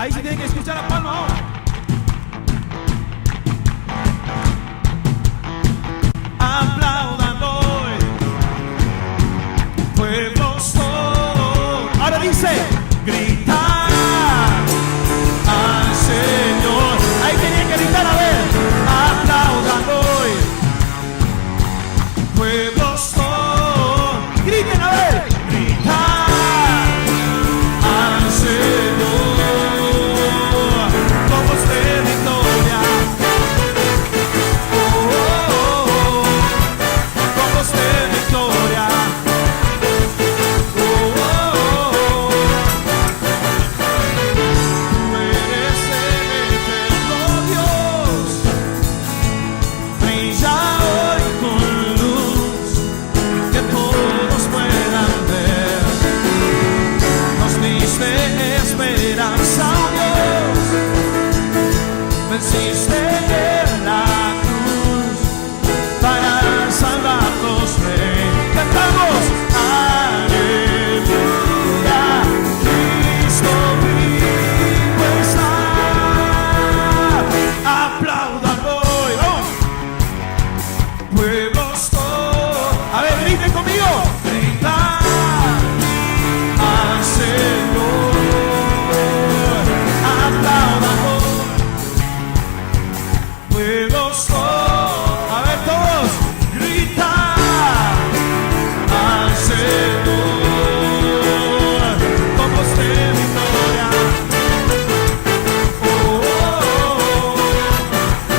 Ahí se tiene que escuchar la palma ahora. Aplaudan hoy, pueblos todos. Ahora dice, gritar al Señor. Ahí tenía que gritar, a ver. Aplaudan hoy, pueblos todos. Griten, a ver. Gritar al Señor, todos de victoria. Todos de victoria. Tú eres el eterno Dios, brilla hoy con luz, que todos puedan ver. Nos diste esperanza, oh Dios, venciste en la cruz para salvarnos, Rey. Cantamos, aleluya, Cristo vivo está. Aplaudan hoy, vamos. Pueblos todos, a ver, griten conmigo. Gritar al Señor. Aplaudan hoy, pueblos todos, a ver todos, gritar al Señor, todos de victoria.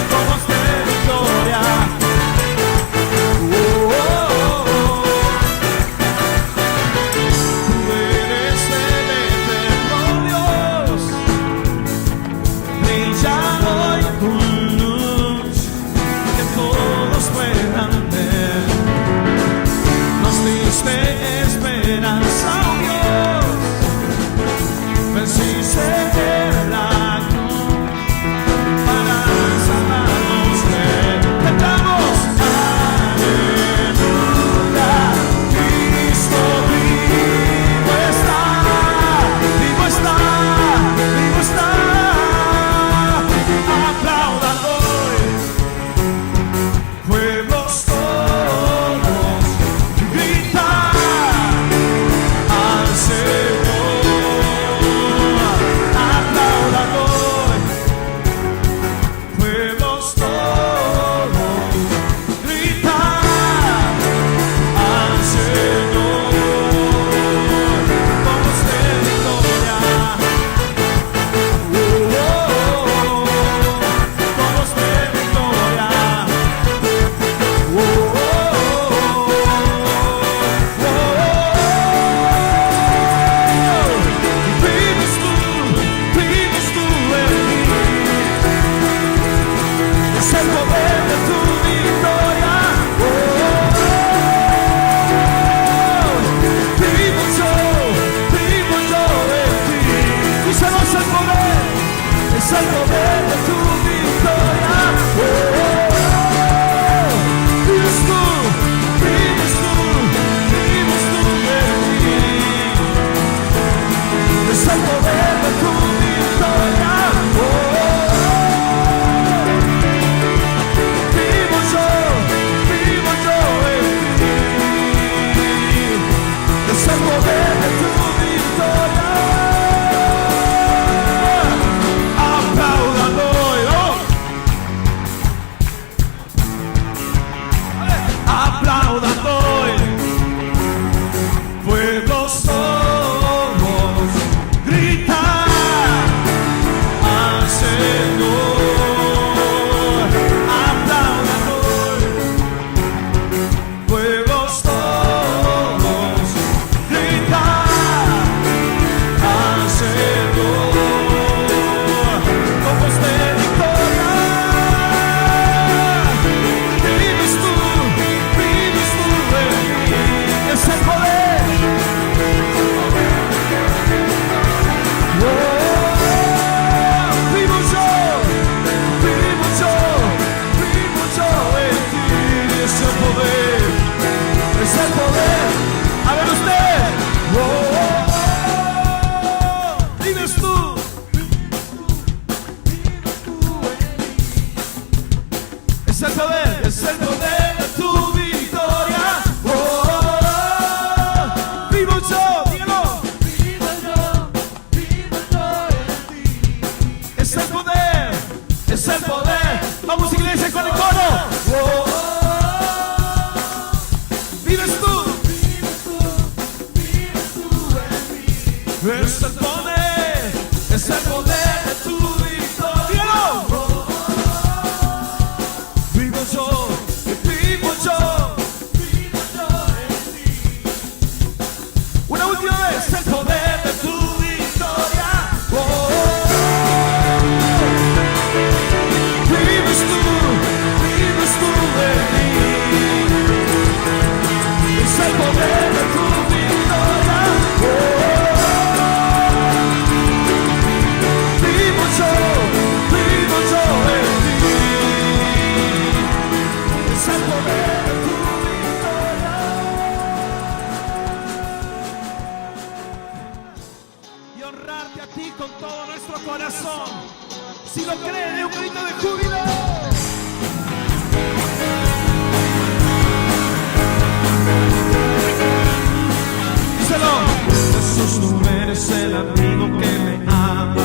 Todos de victoria. Tú eres el eterno Dios, brilla hoy con luz, que todos puedan ver. Nos diste esperanza, oh Dios, venciste en la cruz para salvarnos, Rey. Cantamos, aleluya, Cristo vivo está, vivo está, vivo está. Aplaudan hoy, pueblos todos, gritar al Señor. Aplaudan hoy, pueblos todos, gritar al Señor, todos de victoria. Todos de victoria. Vives tú en mí, es el poder de tu victoria. Vivo yo en ti. Díselo, es el poder de tu victoria. Vives tú en mí, es el poder de tu victoria. Vivo yo en ti, es el poder de tu victoria. Aplaudan hoy, vamos. Aplaudan hoy, pueblos todos, gritar al Señor. Aplaudan hoy, pueblos todos, gritar al Señor, todos de victoria. Vives tú en mí, es el poder. Vivo yo en ti, es el poder, es el poder. A ver usted. Vives tú vives tú en mí. Es el poder de tu victoria. Vivo yo en ti. Una última vez, el poder de tu victoria. Vives tú en mí. Es el poder de tu victoria. Vivo yo en ti. Es el poder de tu victoria. Y honrarte a ti con todo nuestro corazón. Si lo crees, de un grito de júbilo. Díselo. Jesús, tú eres el amigo que me ama.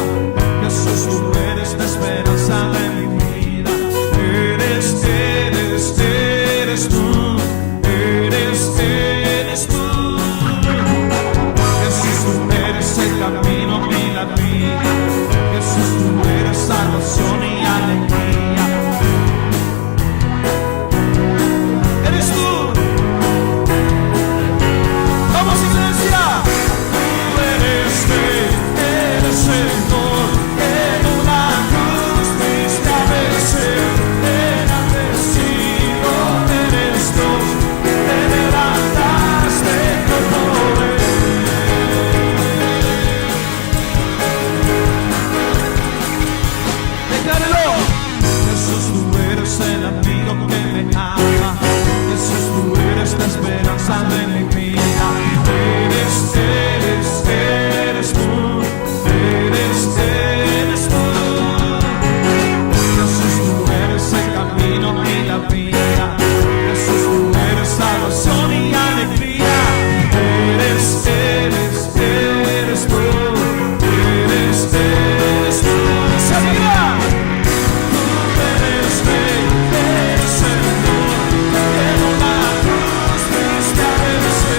Jesús, tú eres la esperanza de mi vida. Eres tú. Eres tú. Jesús, tú eres el camino y la vida. Jesús, tú eres salvación y alegría. Eres tú. Vamos, iglesia. Tú eres Señor, en una cruz fuiste a vencer, enaltecido eres Dios, te levantaste con poder. Declárelo. Jesús, tú eres el amigo que me ama. Jesús, tú eres la esperanza de mi vida. Eres tú. Eres tú. Jesús, tú eres el camino y la vida. Jesús, tú eres salvación y alegría. Eres tú. Eres tú. Salida. Tú eres Rey, eres Señor. En una cruz fuiste a vencer.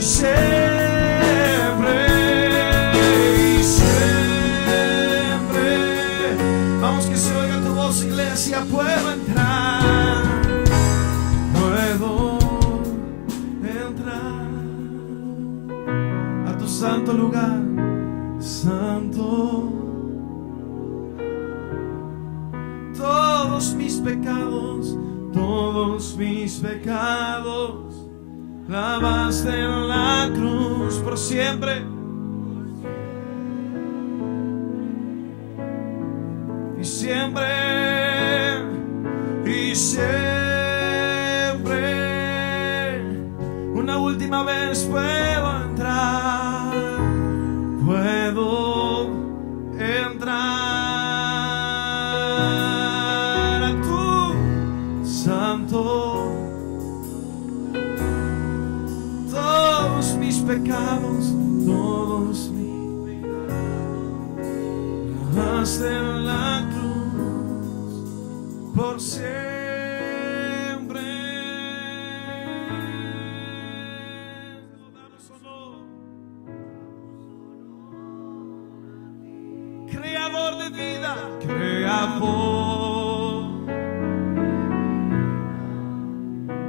y siempre, y siempre. Vamos, que se oiga tu voz, iglesia. Puedo entrar, puedo entrar a tu santo lugar, santo. Todos mis pecados, clavaste en la cruz por siempre. Y siempre, y siempre. Una última vez puedo entrar, puedo entrar a tu santo. Todos mis pecados, lavaste en la cruz por siempre. Damos honor, creador de vida, creador,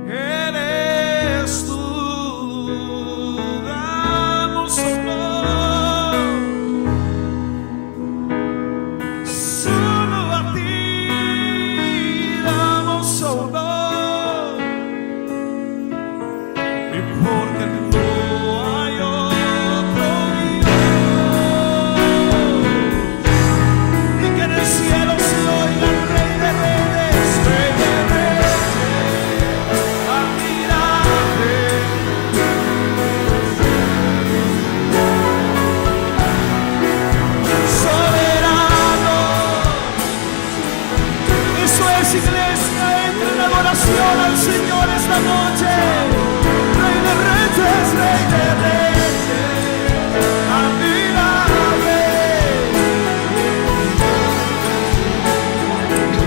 eres tú. Damos honor solo a ti, damos honor, y porque no hay otro Dios, y que en el cielo se oiga el Rey de Reyes, admirable. Soberano, eso es, iglesia. Entra en adoración al Señor esta noche. Rey de Reyes, admirable,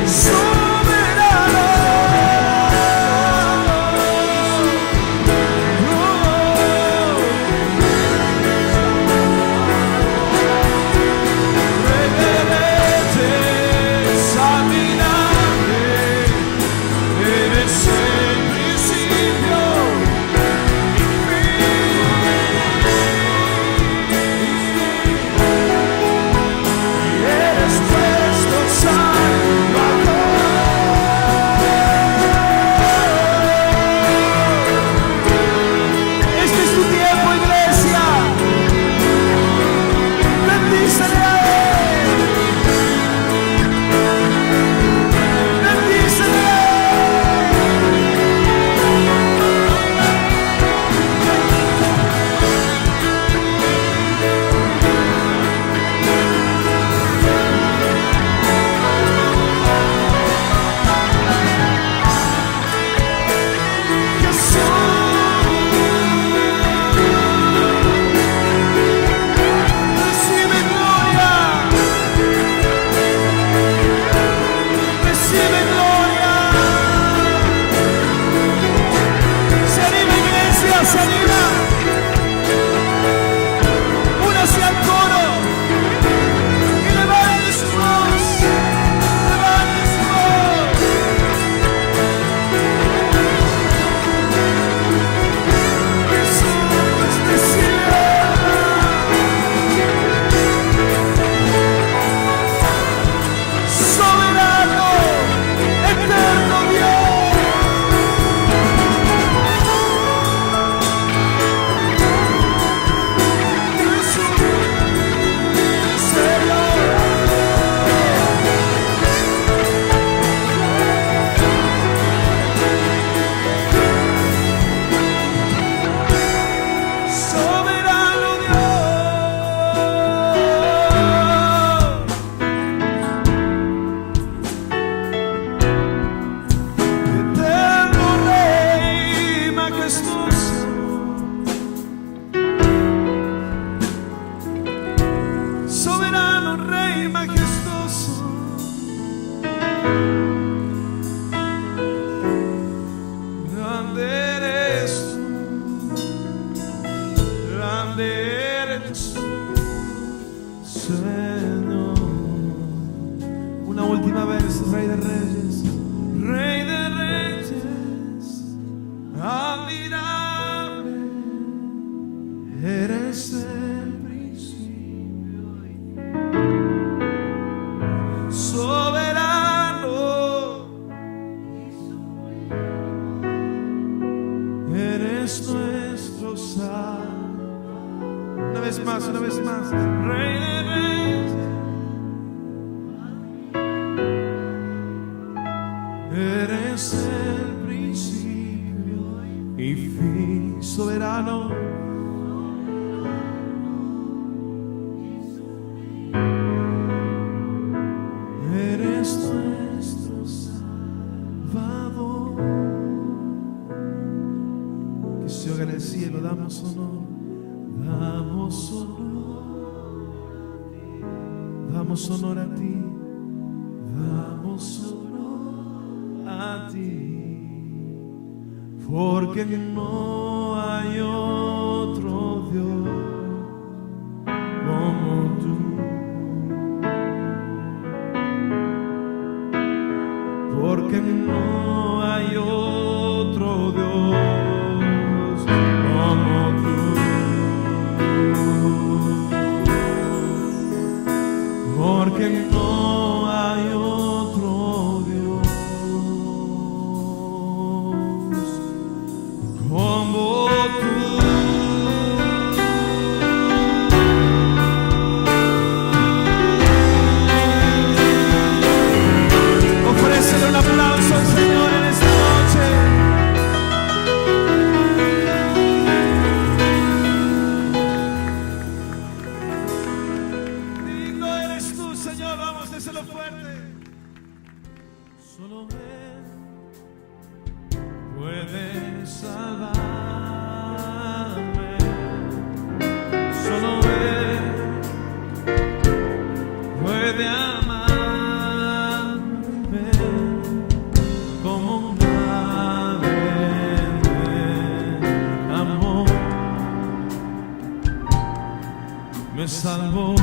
soberano, Rey de Reyes, admirable, eres el principio y fin, y eres nuestro Salvador. Este es tu tiempo, iglesia. Bendícele a Él. Bendícele a recibe gloria, recibe gloria. Se anima, iglesia, se anima. Únase al coro y levante su voz, levante su voz. Jesús te soberano, eterno Dios. Jesús, Señor. Soberano Dios, eterno Rey majestuoso, soberano Rey majestuoso, grande eres tú. Señor. Una última vez, Rey de Reyes, Rey de Reyes, admirable, eres el principio, soberano, eres nuestro Salvador. Una vez más, Rey de Reyes, eres el principio y fin, soberano, eres nuestro Salvador. Que se oiga en el cielo, damos honor. Damos honor a ti, damos honor a ti, porque no hay otro Dios como tú, porque no hay otro Dios como tú. Porque no hay otro Dios como tú. Ofrécele un aplauso al Señor en esta noche. Señor, vamos, déselo fuerte. Solo Él puede salvarme. Solo Él puede amarme como nadie me amó. Me salvó.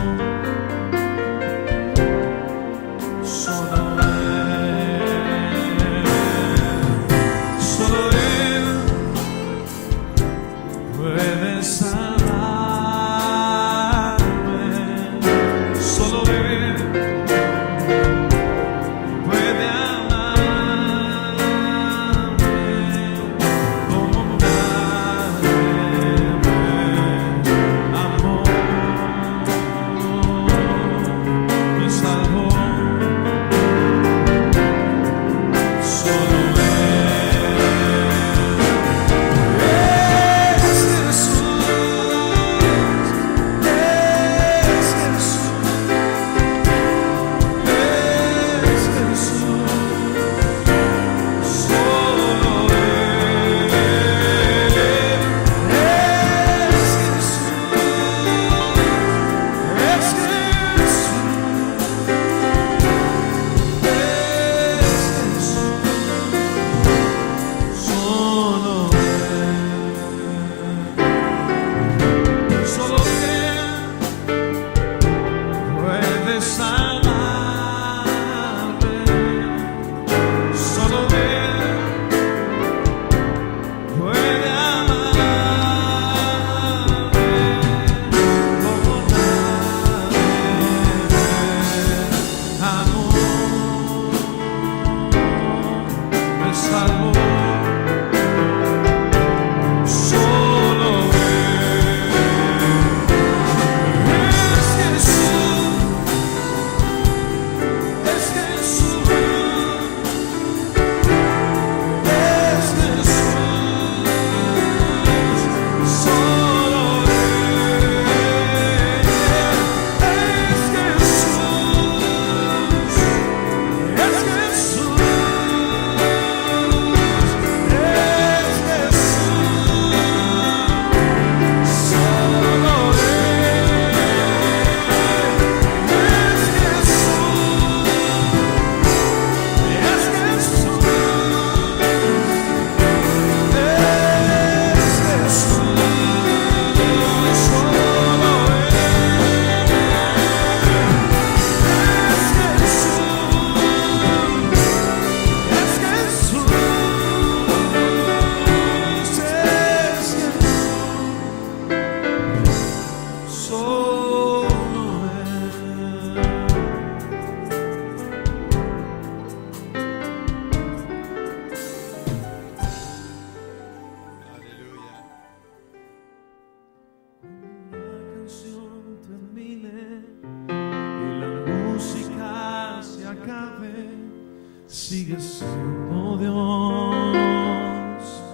Sigue siendo Dios.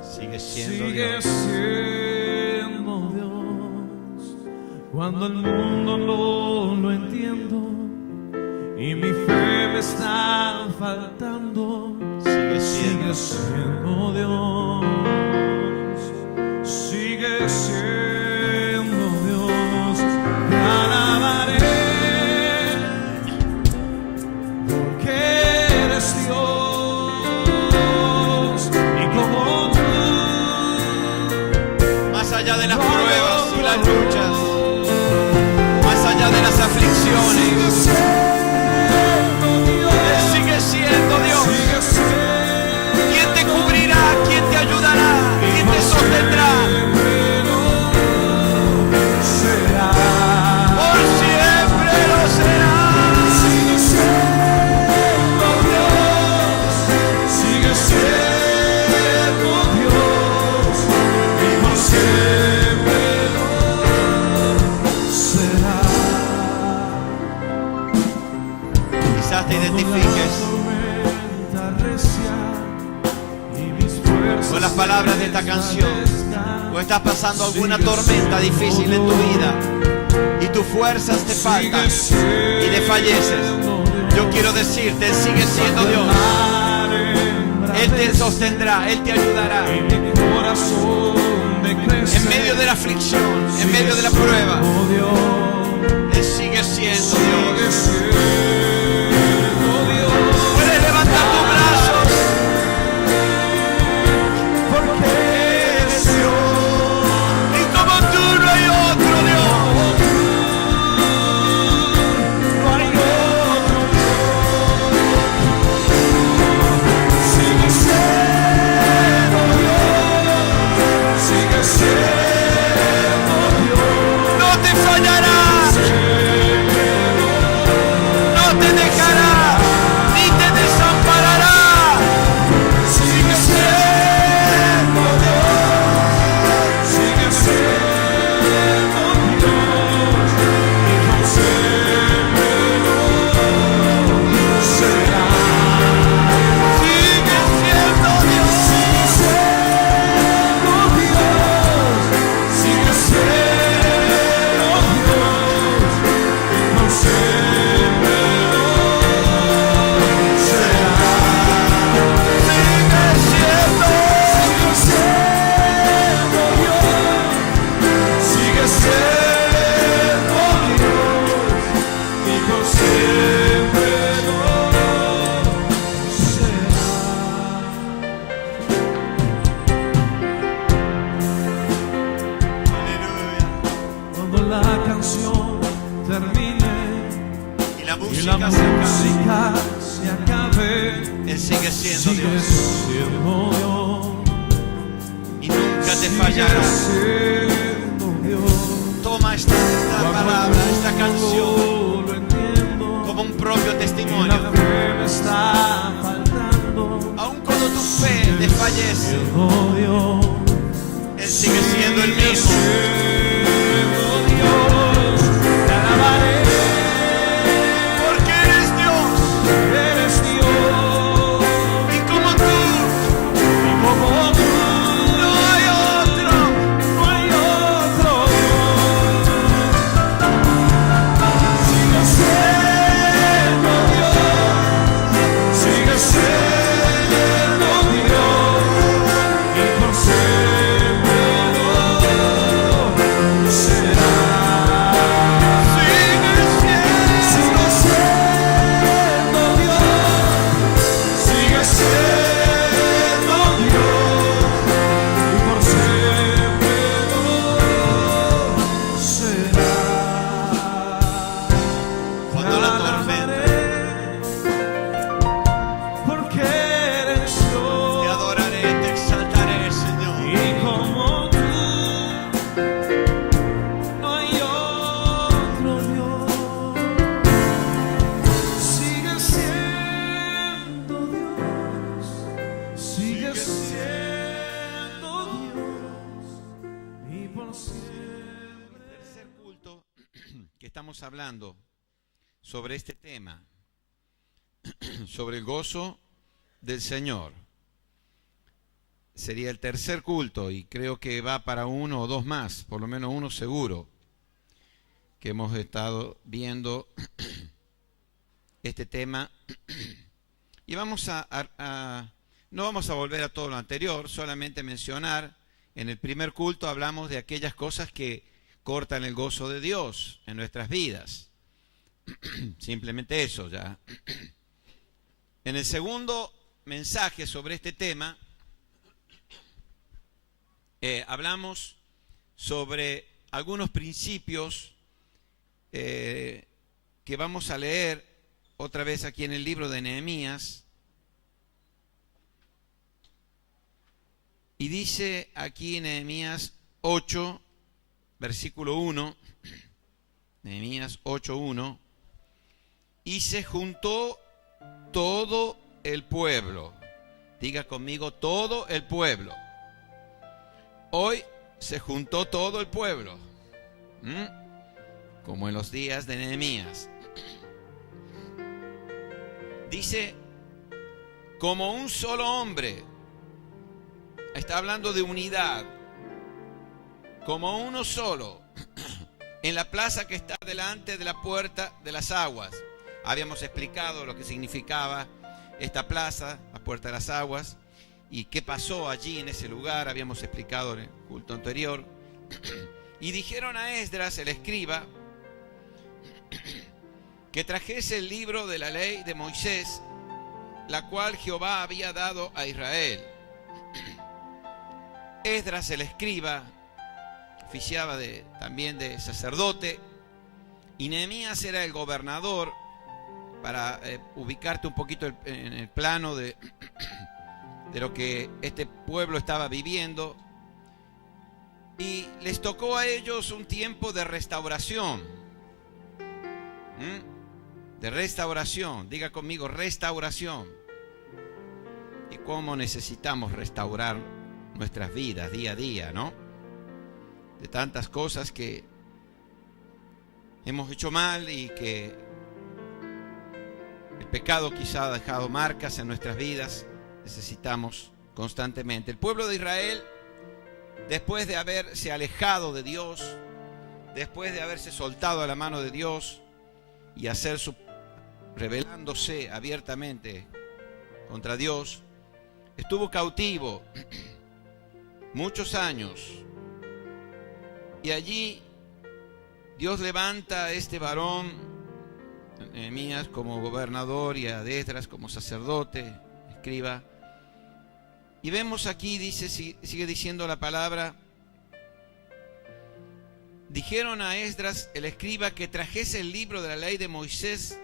Sigue siendo Sigue Dios. siendo Dios. Cuando el mundo no lo entiendo y mi fe me está faltando, Sigue sigue siendo. siendo Dios. Sigue siendo Dios. Te alabaré porque eres Dios y como tú. Más allá de las pruebas y las luchas, más allá de las aflicciones, Él sigue siendo Dios. ¿Quién te cubrirá? ¿Quién te ayudará? ¿Quién te sostendrá? Por siempre lo será. Sigue siendo Dios, sigue siendo Dios, y por siempre lo será. Quizás te identifiques con las palabras de esta canción, o estás pasando alguna tormenta difícil en tu vida y tus fuerzas te faltan y desfalleces. Yo quiero decirte, Él sigue siendo Dios. Él te sostendrá, Él te ayudará en medio de la aflicción, en medio de la prueba. Él sigue siendo Dios. Puedes levantar tus brazos porque eres Dios y como tú no hay otro Dios. No hay otro Dios. Sigue siendo Dios, sigue siendo Dios. No te fallará, no te dejará, ni te desamparará. Sigue siendo Dios, sigue siendo Dios, y por siempre lo será. Sigue siendo Dios. Sigue siendo Dios, sigue siendo Dios, y por siempre lo será. Sigue siendo. Sigue siendo Dios, sigue siendo Dios, y por siempre lo será. Aleluya. Cuando la canción termine Y la y la música se acaba. música se acabe, Él sigue siendo sigue Dios siendo Dios, y nunca te sigue fallará. siendo Dios. Toma esta palabra, esta canción Lo entiendo. como un propio Y la testimonio. fe me está faltando. Aun cuando tu fe desfallece, Oh Dios, Él sigue siendo el mismo. siendo Dios, te alabaré, Porque eres Dios eres Dios, y como tú y como tú no hay otro. no hay otro Dios. Sigue siendo Dios, sigue siendo Dios, y por siempre lo será. Sigue siendo. Sigue siendo Dios, sigue siendo Dios, y por siempre lo será. Cuando la tormenta, Porque eres te Dios, adoraré, te exaltaré, Señor. y como tú no hay otro Dios. Sigue siendo Dios, sigue siendo Dios, y por siempre. Tercer culto que estamos hablando sobre este tema, sobre el gozo del Señor. Sería el tercer culto y creo que va para uno o dos más, por lo menos uno seguro, que hemos estado viendo este tema. Y vamos no vamos a volver a todo lo anterior, solamente mencionar, en el primer culto hablamos de aquellas cosas que cortan el gozo de Dios en nuestras vidas. Simplemente eso ya. En el segundo mensaje sobre este tema, hablamos sobre algunos principios que vamos a leer otra vez aquí en el libro de Nehemías. Y dice aquí Nehemías 8, versículo 1, Nehemías 8:1, y se juntó todo el pueblo. Diga conmigo, todo el pueblo. Hoy se juntó todo el pueblo, como en los días de Nehemías. Dice, como un solo hombre. Está hablando de unidad. Como uno solo. En la plaza que está delante de la puerta de las aguas. Habíamos explicado lo que significaba esta plaza, la puerta de las aguas, y qué pasó allí en ese lugar. Habíamos explicado en el culto anterior. Y dijeron a Esdras, el escriba, que trajese el libro de la ley de Moisés, la cual Jehová había dado a Israel. Esdras, el escriba, oficiaba también de sacerdote, y Nehemías era el gobernador, para ubicarte un poquito en el plano de lo que este pueblo estaba viviendo. Y les tocó a ellos un tiempo de restauración. De restauración. Diga conmigo, restauración. Y cómo necesitamos restaurar nuestras vidas día a día, ¿no? De tantas cosas que hemos hecho mal y que el pecado quizá ha dejado marcas en nuestras vidas. Necesitamos constantemente. El pueblo de Israel, después de haberse alejado de Dios, después de haberse soltado a la mano de Dios y rebelándose abiertamente contra Dios, estuvo cautivo muchos años. Y allí Dios levanta a este varón, Nehemías, como gobernador, y a Esdras como sacerdote, escriba. Y vemos aquí, dice, sigue diciendo la palabra, dijeron a Esdras, el escriba, que trajese el libro de la ley de Moisés,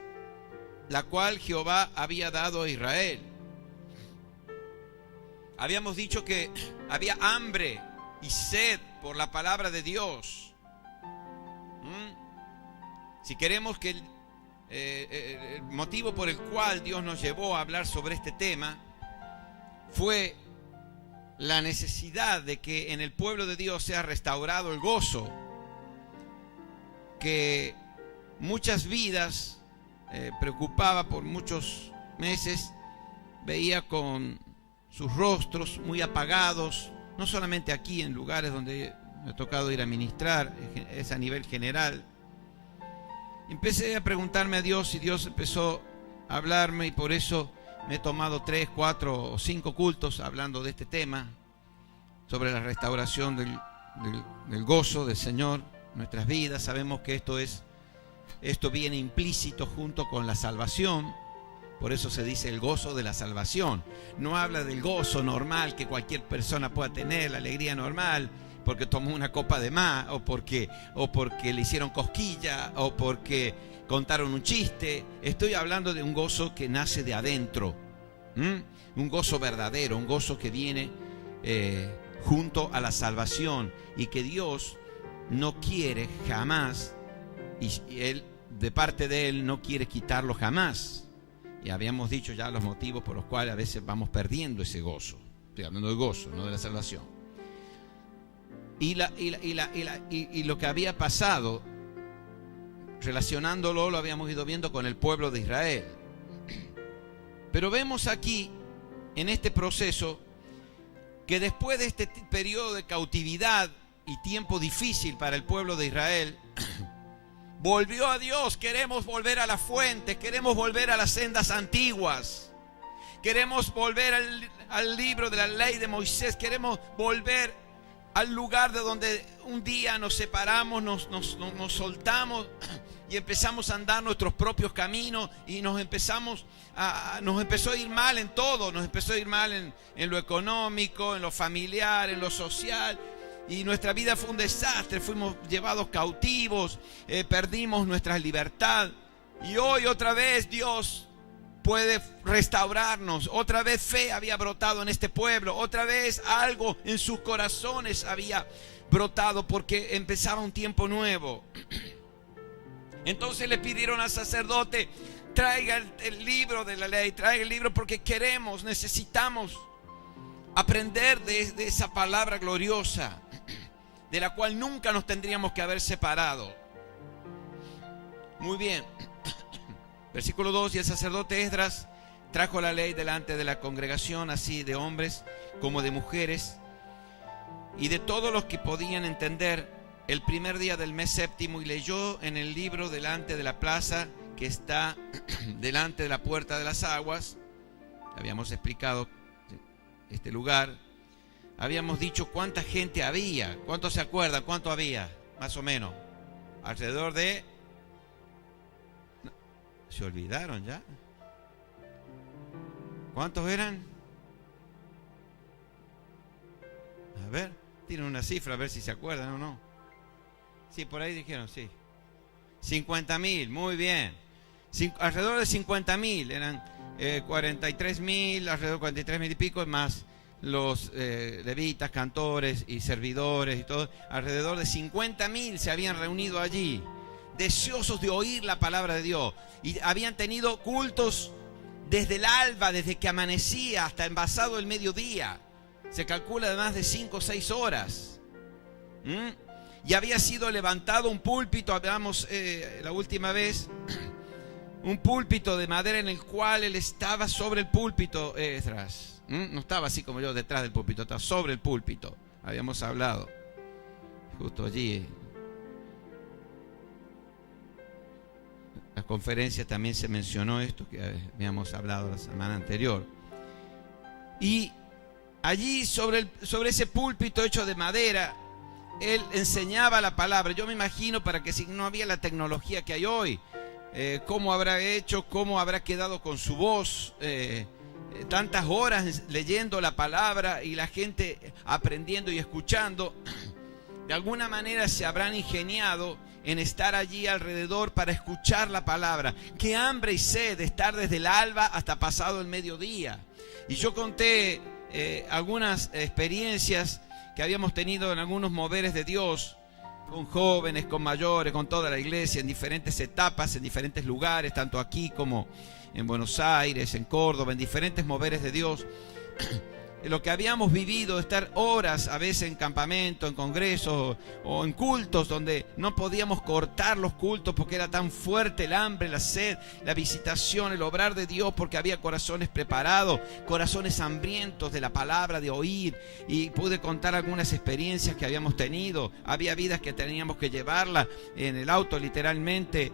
la cual Jehová había dado a Israel. Habíamos dicho que había hambre y sed por la palabra de Dios. Si queremos que el motivo por el cual Dios nos llevó a hablar sobre este tema fue la necesidad de que en el pueblo de Dios sea restaurado el gozo, que muchas vidas preocupaba por muchos meses, veía con sus rostros muy apagados, no solamente aquí en lugares donde me ha tocado ir a ministrar, es a nivel general. Empecé a preguntarme a Dios y Dios empezó a hablarme, y por eso me he tomado 3, 4 o 5 cultos hablando de este tema, sobre la restauración del gozo del Señor en nuestras vidas. Sabemos que esto viene implícito junto con la salvación. Por eso se dice el gozo de la salvación. No habla del gozo normal que cualquier persona pueda tener, la alegría normal, porque tomó una copa de más, o porque le hicieron cosquilla, o porque contaron un chiste. Estoy hablando de un gozo que nace de adentro, un gozo verdadero, un gozo que viene junto a la salvación, y que Dios no quiere jamás, y Él, de parte de Él, no quiere quitarlo jamás. Y habíamos dicho ya los motivos por los cuales a veces vamos perdiendo ese gozo. Estoy hablando de gozo, no de la salvación. Y lo que había pasado, relacionándolo, lo habíamos ido viendo con el pueblo de Israel. Pero vemos aquí en este proceso que después de este periodo de cautividad y tiempo difícil para el pueblo de Israel, volvió a Dios. Queremos volver a la fuente, queremos volver a las sendas antiguas, queremos volver al libro de la ley de Moisés, queremos volver al lugar de donde un día nos separamos, nos soltamos y empezamos a andar nuestros propios caminos y nos empezó a ir mal en todo, nos empezó a ir mal en lo económico, en lo familiar, en lo social. Y nuestra vida fue un desastre, fuimos llevados cautivos, perdimos nuestra libertad. Y hoy otra vez Dios puede restaurarnos. Otra vez fe había brotado en este pueblo. Otra vez algo en sus corazones había brotado porque empezaba un tiempo nuevo. Entonces le pidieron al sacerdote: traiga el libro de la ley, traiga el libro porque necesitamos aprender de esa palabra gloriosa, de la cual nunca nos tendríamos que haber separado. Muy bien. Versículo 2: y el sacerdote Esdras trajo la ley delante de la congregación, así de hombres como de mujeres, y de todos los que podían entender, el primer día del mes séptimo, y leyó en el libro delante de la plaza que está delante de la puerta de las aguas. Habíamos explicado este lugar. Habíamos dicho cuánta gente había. ¿Cuántos se acuerdan? ¿Cuánto había? Más o menos. Alrededor de... ¿Se olvidaron ya? ¿Cuántos eran? A ver, tienen una cifra, a ver si se acuerdan o no. Sí, por ahí dijeron, sí. 50.000, muy bien. Alrededor de 50.000, eran 43.000, alrededor de 43.000 y pico, más los levitas, cantores y servidores y todo. Alrededor de 50.000 se habían reunido allí, deseosos de oír la palabra de Dios. Y habían tenido cultos desde el alba, desde que amanecía hasta envasado el mediodía. Se calcula de más de 5 o 6 horas. Y había sido levantado un púlpito, hablamos la última vez, un púlpito de madera en el cual él estaba sobre el púlpito, Esdras. No estaba así como yo detrás del púlpito, estaba sobre el púlpito. Habíamos hablado justo allí. La conferencia también se mencionó esto que habíamos hablado la semana anterior. Y allí sobre ese púlpito hecho de madera, él enseñaba la palabra. Yo me imagino, para que si no había la tecnología que hay hoy, cómo habrá hecho, cómo habrá quedado con su voz, tantas horas leyendo la palabra y la gente aprendiendo y escuchando. De alguna manera se habrán ingeniado en estar allí alrededor para escuchar la palabra. Qué hambre y sed de estar desde el alba hasta pasado el mediodía. Y yo conté algunas experiencias que habíamos tenido en algunos moveres de Dios, con jóvenes, con mayores, con toda la iglesia, en diferentes etapas, en diferentes lugares, tanto aquí como en Buenos Aires, en Córdoba, en diferentes moveres de Dios. Lo que habíamos vivido, estar horas a veces en campamento, en congresos o en cultos donde no podíamos cortar los cultos porque era tan fuerte el hambre, la sed, la visitación, el obrar de Dios, porque había corazones preparados, corazones hambrientos de la palabra, de oír. Y pude contar algunas experiencias que habíamos tenido. Había vidas que teníamos que llevarlas en el auto, literalmente,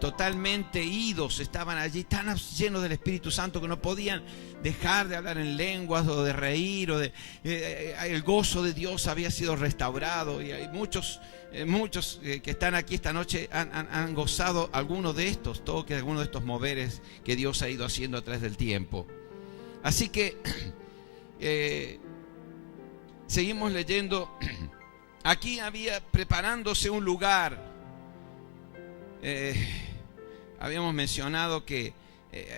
totalmente idos. Estaban allí tan llenos del Espíritu Santo que no podían dejar de hablar en lenguas o de reír, o el gozo de Dios había sido restaurado. Y hay muchos que están aquí esta noche han gozado algunos de estos toques, algunos de estos moveres que Dios ha ido haciendo a través del tiempo. Así que seguimos leyendo. Aquí había preparándose un lugar. Habíamos mencionado que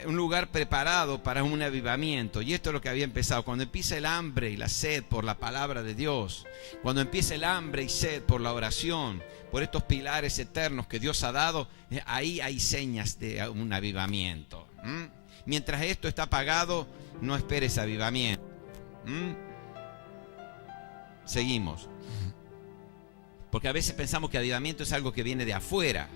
un lugar preparado para un avivamiento, y esto es lo que había empezado. Cuando empieza el hambre y la sed por la palabra de Dios, cuando empieza el hambre y sed por la oración, por estos pilares eternos que Dios ha dado, ahí hay señas de un avivamiento. Mientras esto está apagado, no esperes avivamiento. Seguimos, porque a veces pensamos que avivamiento es algo que viene de afuera.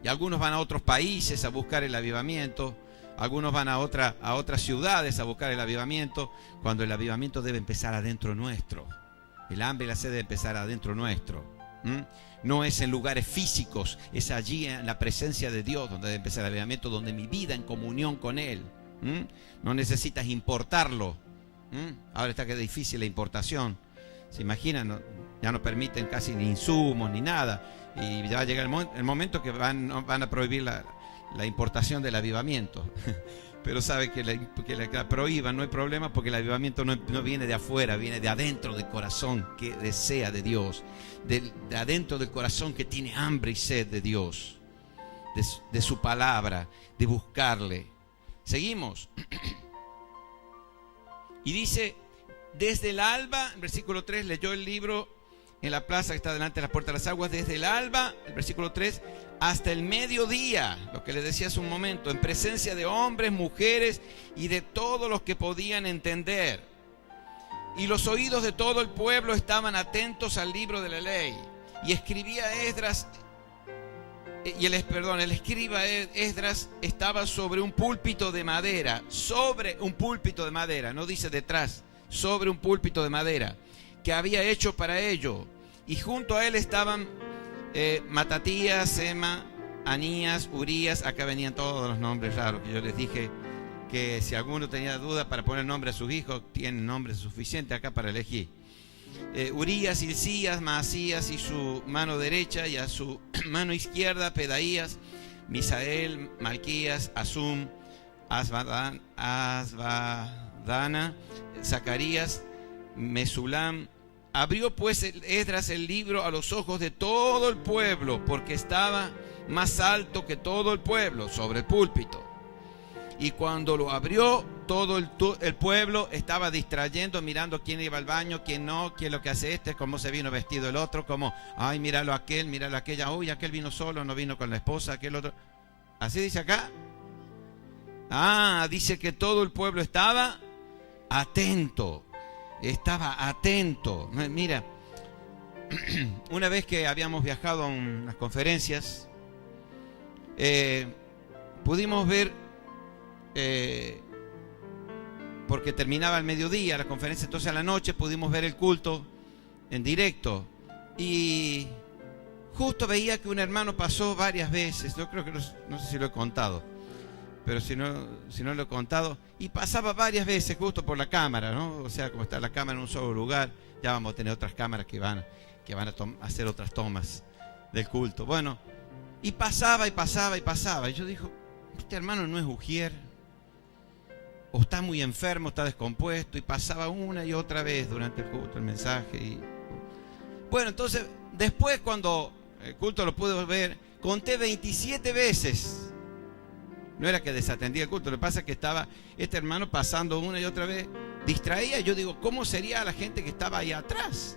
Y algunos van a otros países a buscar el avivamiento. Algunos van a otras ciudades a buscar el avivamiento, cuando el avivamiento debe empezar adentro nuestro. El hambre y la sed debe empezar adentro nuestro. No es en lugares físicos, es allí en la presencia de Dios donde debe empezar el avivamiento, donde mi vida en comunión con Él. No necesitas importarlo. Ahora está que es difícil la importación. ¿Se imaginan? Ya no permiten casi ni insumos ni nada. Y ya va a llegar el momento que van a prohibir la importación del avivamiento. Pero sabe que la prohíban, no hay problema, porque el avivamiento no viene de afuera, viene de adentro del corazón que desea de Dios, de adentro del corazón que tiene hambre y sed de Dios, de su palabra, de buscarle. Seguimos. Y dice, desde el alba, en versículo 3, leyó el libro en la plaza que está delante de la puerta de las aguas, desde el alba, el versículo 3, hasta el mediodía, lo que les decía hace un momento, en presencia de hombres, mujeres y de todos los que podían entender. Y los oídos de todo el pueblo estaban atentos al libro de la ley. Y escribía Esdras, el escriba Esdras estaba sobre un púlpito de madera, no dice detrás, sobre un púlpito de madera, que había hecho para ello. Y junto a él estaban Matatías, Sema, Anías, Urías. Acá venían todos los nombres raros que yo les dije, que si alguno tenía duda para poner nombre a sus hijos, tienen nombres suficientes acá para elegir. Urías, Hilcías, Maasías y su mano derecha, y a su mano izquierda Pedaías, Misael, Malquías, Asum, Asbadana, Zacarías, Mesulam. Abrió pues Esdras el libro a los ojos de todo el pueblo, porque estaba más alto que todo el pueblo sobre el púlpito. Y cuando lo abrió, todo el pueblo estaba distrayendo, mirando quién iba al baño, quién no, quién lo que hace este, cómo se vino vestido el otro, como, ay, míralo aquel, míralo aquella, uy, aquel vino solo, no vino con la esposa, aquel otro. ¿Así dice acá? Dice que todo el pueblo estaba atento. Mira, una vez que habíamos viajado a unas conferencias, pudimos ver, porque terminaba el mediodía la conferencia, entonces a la noche pudimos ver el culto en directo, y justo veía que un hermano pasó varias veces. Yo creo que no sé si lo he contado, pero si no lo he contado, y pasaba varias veces justo por la cámara, ¿no? O sea, como está la cámara en un solo lugar, ya vamos a tener otras cámaras que van a hacer otras tomas del culto. Bueno, y pasaba, y yo digo, este hermano no es ujier, o está muy enfermo, está descompuesto, y pasaba una y otra vez durante el culto, el mensaje. Bueno, entonces, después cuando el culto lo pude ver, conté 27 veces. No era que desatendía el culto, lo que pasa es que estaba este hermano pasando una y otra vez, distraía. Yo digo, ¿cómo sería la gente que estaba ahí atrás?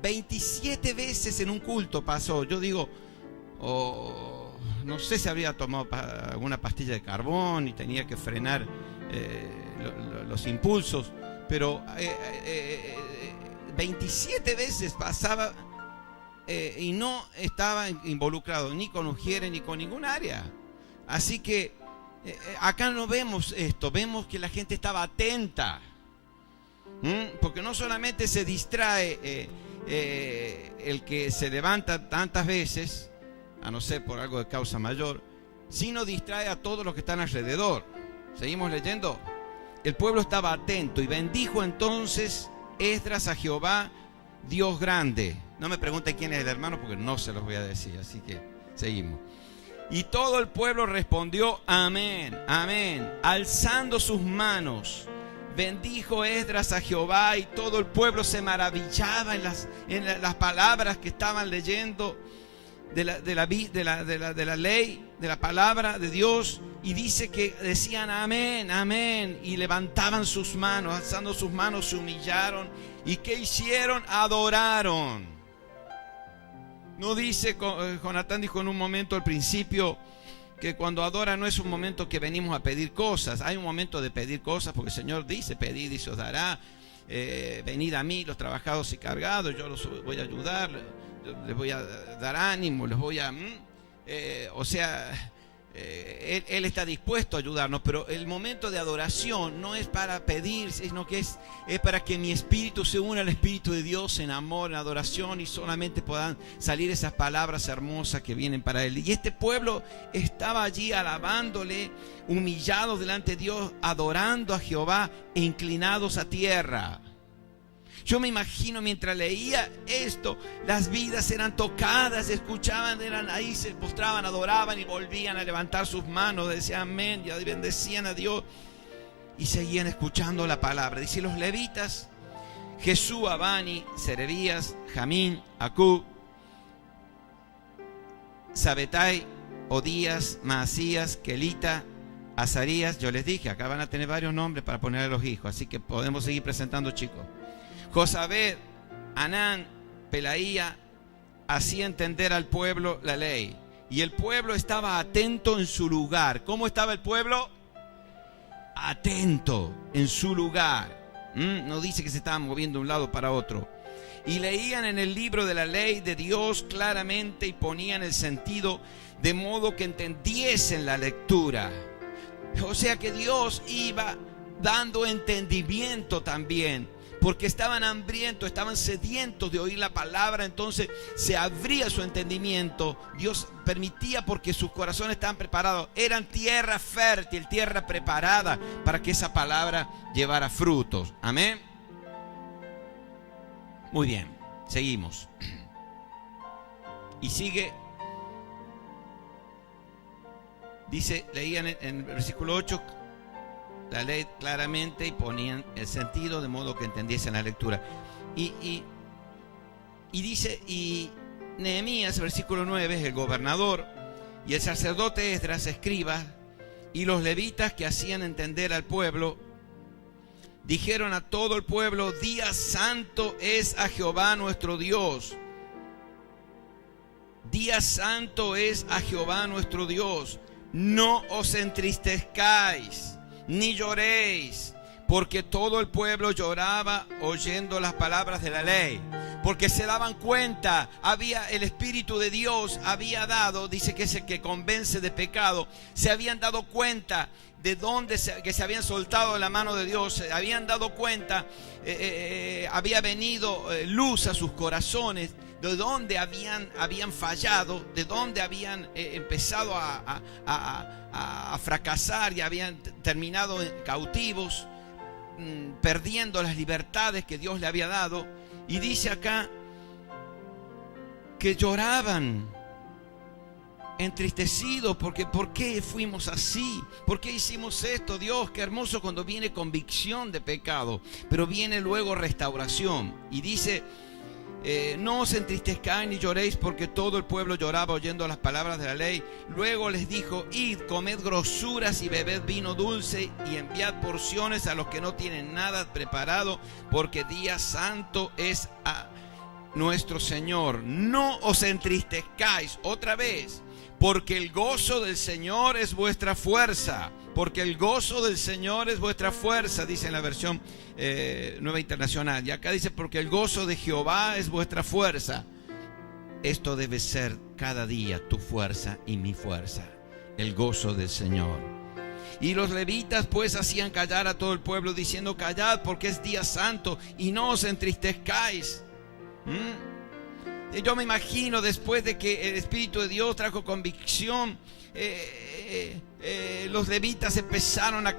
27 veces en un culto pasó. Yo digo, no sé si habría tomado alguna pastilla de carbón y tenía que frenar los impulsos, pero 27 veces pasaba y no estaba involucrado ni con ujieres ni con ningún área. Así que acá no vemos esto, vemos que la gente estaba atenta, porque no solamente se distrae el que se levanta tantas veces, a no ser por algo de causa mayor, sino distrae a todos los que están alrededor. Seguimos leyendo. El pueblo estaba atento y bendijo entonces Esdras a Jehová, Dios grande. No me pregunten quién es el hermano porque no se los voy a decir, así que seguimos. Y todo el pueblo respondió amén, amén, alzando sus manos. Bendijo Esdras a Jehová, y todo el pueblo se maravillaba en las palabras que estaban leyendo de la ley, de la palabra de Dios. Y dice que decían amén, amén, y levantaban sus manos, alzando sus manos se humillaron. ¿Y qué hicieron? Adoraron. No dice, Jonatán dijo en un momento al principio, que cuando adora no es un momento que venimos a pedir cosas. Hay un momento de pedir cosas, porque el Señor dice, pedid y se os dará. Venid a mí los trabajados y cargados, yo los voy a ayudar, les voy a dar ánimo, les voy a... Él está dispuesto a ayudarnos, pero el momento de adoración no es para pedir, sino que es para que mi espíritu se una al Espíritu de Dios en amor, en adoración, y solamente puedan salir esas palabras hermosas que vienen para Él. Y este pueblo estaba allí alabándole, humillados delante de Dios, adorando a Jehová e inclinados a tierra. Yo me imagino mientras leía esto, las vidas eran tocadas, escuchaban, eran ahí, se postraban, adoraban y volvían a levantar sus manos, decían amén, y bendecían a Dios y seguían escuchando la palabra. Dice: los levitas, Jesúa, Bani, Serebías, Jamín, Acub, Sabetai, Odías, Maasías, Kelita, Azarías. Yo les dije, acá van a tener varios nombres para ponerle a los hijos, así que podemos seguir presentando, chicos. Josabed, Anán, Pelaía, hacía entender al pueblo la ley. Y el pueblo estaba atento en su lugar. ¿Cómo estaba el pueblo? Atento en su lugar. No dice que se estaban moviendo de un lado para otro. Y leían en el libro de la ley de Dios claramente y ponían el sentido de modo que entendiesen la lectura. O sea que Dios iba dando entendimiento también, porque estaban hambrientos, estaban sedientos de oír la palabra. Entonces se abría su entendimiento. Dios permitía, porque sus corazones estaban preparados. Eran tierra fértil, tierra preparada para que esa palabra llevara frutos. Amén. Muy bien, seguimos. Y sigue. Dice, leían en el versículo 8 la ley claramente y ponían el sentido de modo que entendiesen la lectura. Y dice, y Nehemías, versículo 9, el gobernador, y el sacerdote Esdras, escriba, y los levitas que hacían entender al pueblo, dijeron a todo el pueblo: día santo es a Jehová nuestro Dios. Día santo es a Jehová nuestro Dios. No os entristezcáis ni lloréis, porque todo el pueblo lloraba oyendo las palabras de la ley, porque se daban cuenta, había el Espíritu de Dios había dado, dice que es el que convence de pecado, se habían dado cuenta de dónde que se habían soltado de la mano de Dios, se habían dado cuenta, había venido luz a sus corazones, de dónde habían fallado, de dónde habían empezado a fracasar y habían terminado cautivos, perdiendo las libertades que Dios le había dado. Y dice acá que lloraban entristecidos porque ¿por qué fuimos así? ¿Por qué hicimos esto? Dios, qué hermoso cuando viene convicción de pecado, pero viene luego restauración. Y dice: no os entristezcáis ni lloréis, porque todo el pueblo lloraba oyendo las palabras de la ley. Luego les dijo: id, comed grosuras y bebed vino dulce, y enviad porciones a los que no tienen nada preparado, porque día santo es a nuestro Señor. No os entristezcáis, otra vez, porque el gozo del Señor es vuestra fuerza. Porque el gozo del Señor es vuestra fuerza, dice en la versión Nueva Internacional. Y acá dice: porque el gozo de Jehová es vuestra fuerza. Esto debe ser cada día tu fuerza y mi fuerza, el gozo del Señor. Y los levitas pues hacían callar a todo el pueblo, diciendo: callad, porque es día santo, y no os entristezcáis. Yo me imagino, después de que el Espíritu de Dios trajo convicción, los levitas empezaron a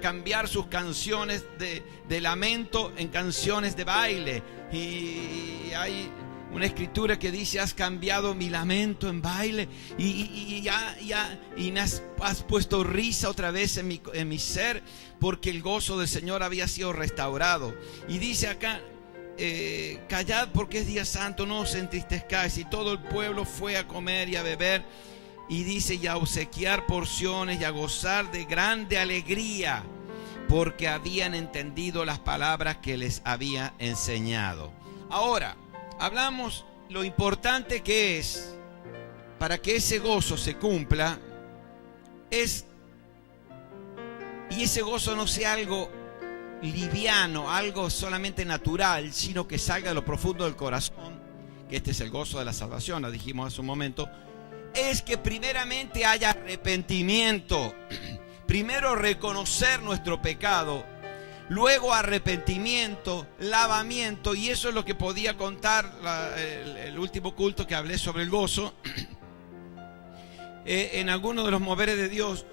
cambiar sus canciones de lamento en canciones de baile. Y hay una escritura que dice: has cambiado mi lamento en baile, y me has puesto risa otra vez en mi ser, porque el gozo del Señor había sido restaurado. Y dice acá: callad, porque es día santo, no os entristezcáis. Y todo el pueblo fue a comer y a beber, y dice, y a obsequiar porciones y a gozar de grande alegría, porque habían entendido las palabras que les había enseñado. Ahora, hablamos lo importante que es para que ese gozo se cumpla, y ese gozo no sea algo liviano, algo solamente natural, sino que salga de lo profundo del corazón, que este es el gozo de la salvación, lo dijimos hace un momento. es que primeramente haya arrepentimiento. Primero reconocer nuestro pecado, luego arrepentimiento, lavamiento, y eso es lo que podía contar el último culto que hablé sobre el gozo. En algunos de los moveres de Dios,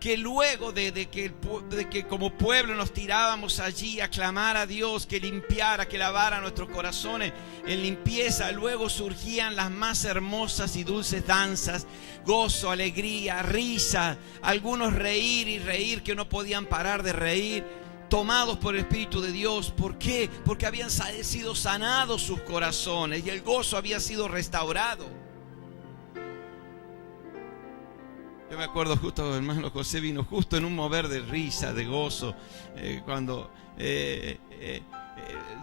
que luego de que como pueblo nos tirábamos allí a clamar a Dios que limpiara, que lavara nuestros corazones en limpieza, luego surgían las más hermosas y dulces danzas, gozo, alegría, risa, algunos reír y reír que no podían parar de reír, tomados por el Espíritu de Dios. ¿Por qué? Porque habían sido sanados sus corazones y el gozo había sido restaurado. Yo me acuerdo justo, hermano José vino justo en un mover de risa, de gozo, cuando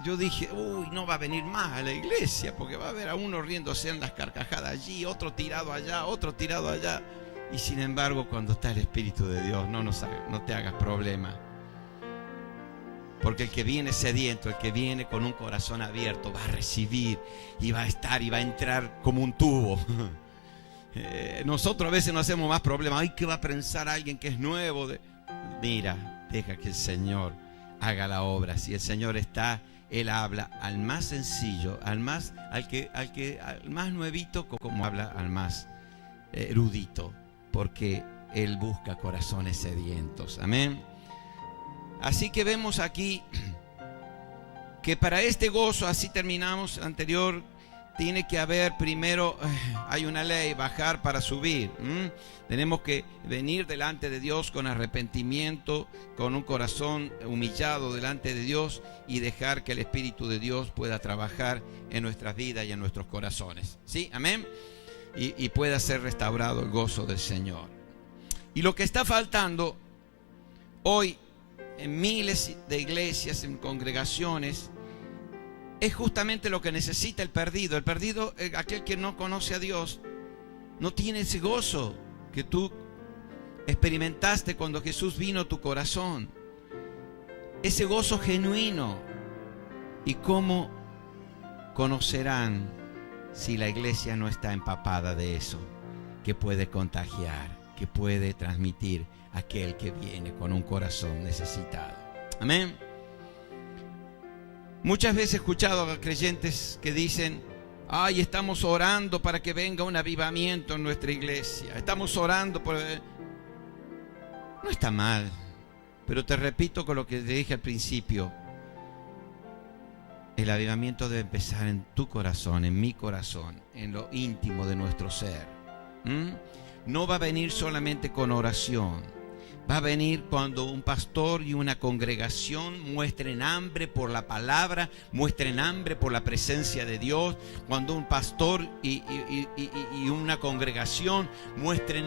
yo dije, uy, no va a venir más a la iglesia, porque va a haber a uno riéndose en las carcajadas allí, otro tirado allá, otro tirado allá. Y sin embargo, cuando está el Espíritu de Dios, no te hagas problema. Porque el que viene sediento, el que viene con un corazón abierto, va a recibir y va a estar y va a entrar como un tubo. Nosotros a veces nos hacemos más problemas. Ay, ¿qué va a pensar alguien que es nuevo? Mira, deja que el Señor haga la obra. Si el Señor está, Él habla al más sencillo, al más nuevito, como habla al más erudito, porque Él busca corazones sedientos. Amén. Así que vemos aquí que para este gozo, así terminamos anterior, tiene que haber primero, hay una ley, bajar para subir. Tenemos que venir delante de Dios con arrepentimiento, con un corazón humillado delante de Dios y dejar que el Espíritu de Dios pueda trabajar en nuestras vidas y en nuestros corazones. ¿Sí? Amén. Y pueda ser restaurado el gozo del Señor. Y lo que está faltando hoy en miles de iglesias, en congregaciones, es justamente lo que necesita el perdido. El perdido, aquel que no conoce a Dios, no tiene ese gozo que tú experimentaste cuando Jesús vino a tu corazón. Ese gozo genuino. ¿Y cómo conocerán si la iglesia no está empapada de eso? Que puede contagiar, que puede transmitir aquel que viene con un corazón necesitado. Amén. Muchas veces he escuchado a creyentes que dicen, ay, estamos orando para que venga un avivamiento en nuestra iglesia. Estamos orando por... No está mal, pero te repito con lo que te dije al principio. El avivamiento debe empezar en tu corazón, en mi corazón, en lo íntimo de nuestro ser. No va a venir solamente con oración. Va a venir cuando un pastor y una congregación muestren hambre por la palabra, muestren hambre por la presencia de Dios. Cuando un pastor y una congregación muestren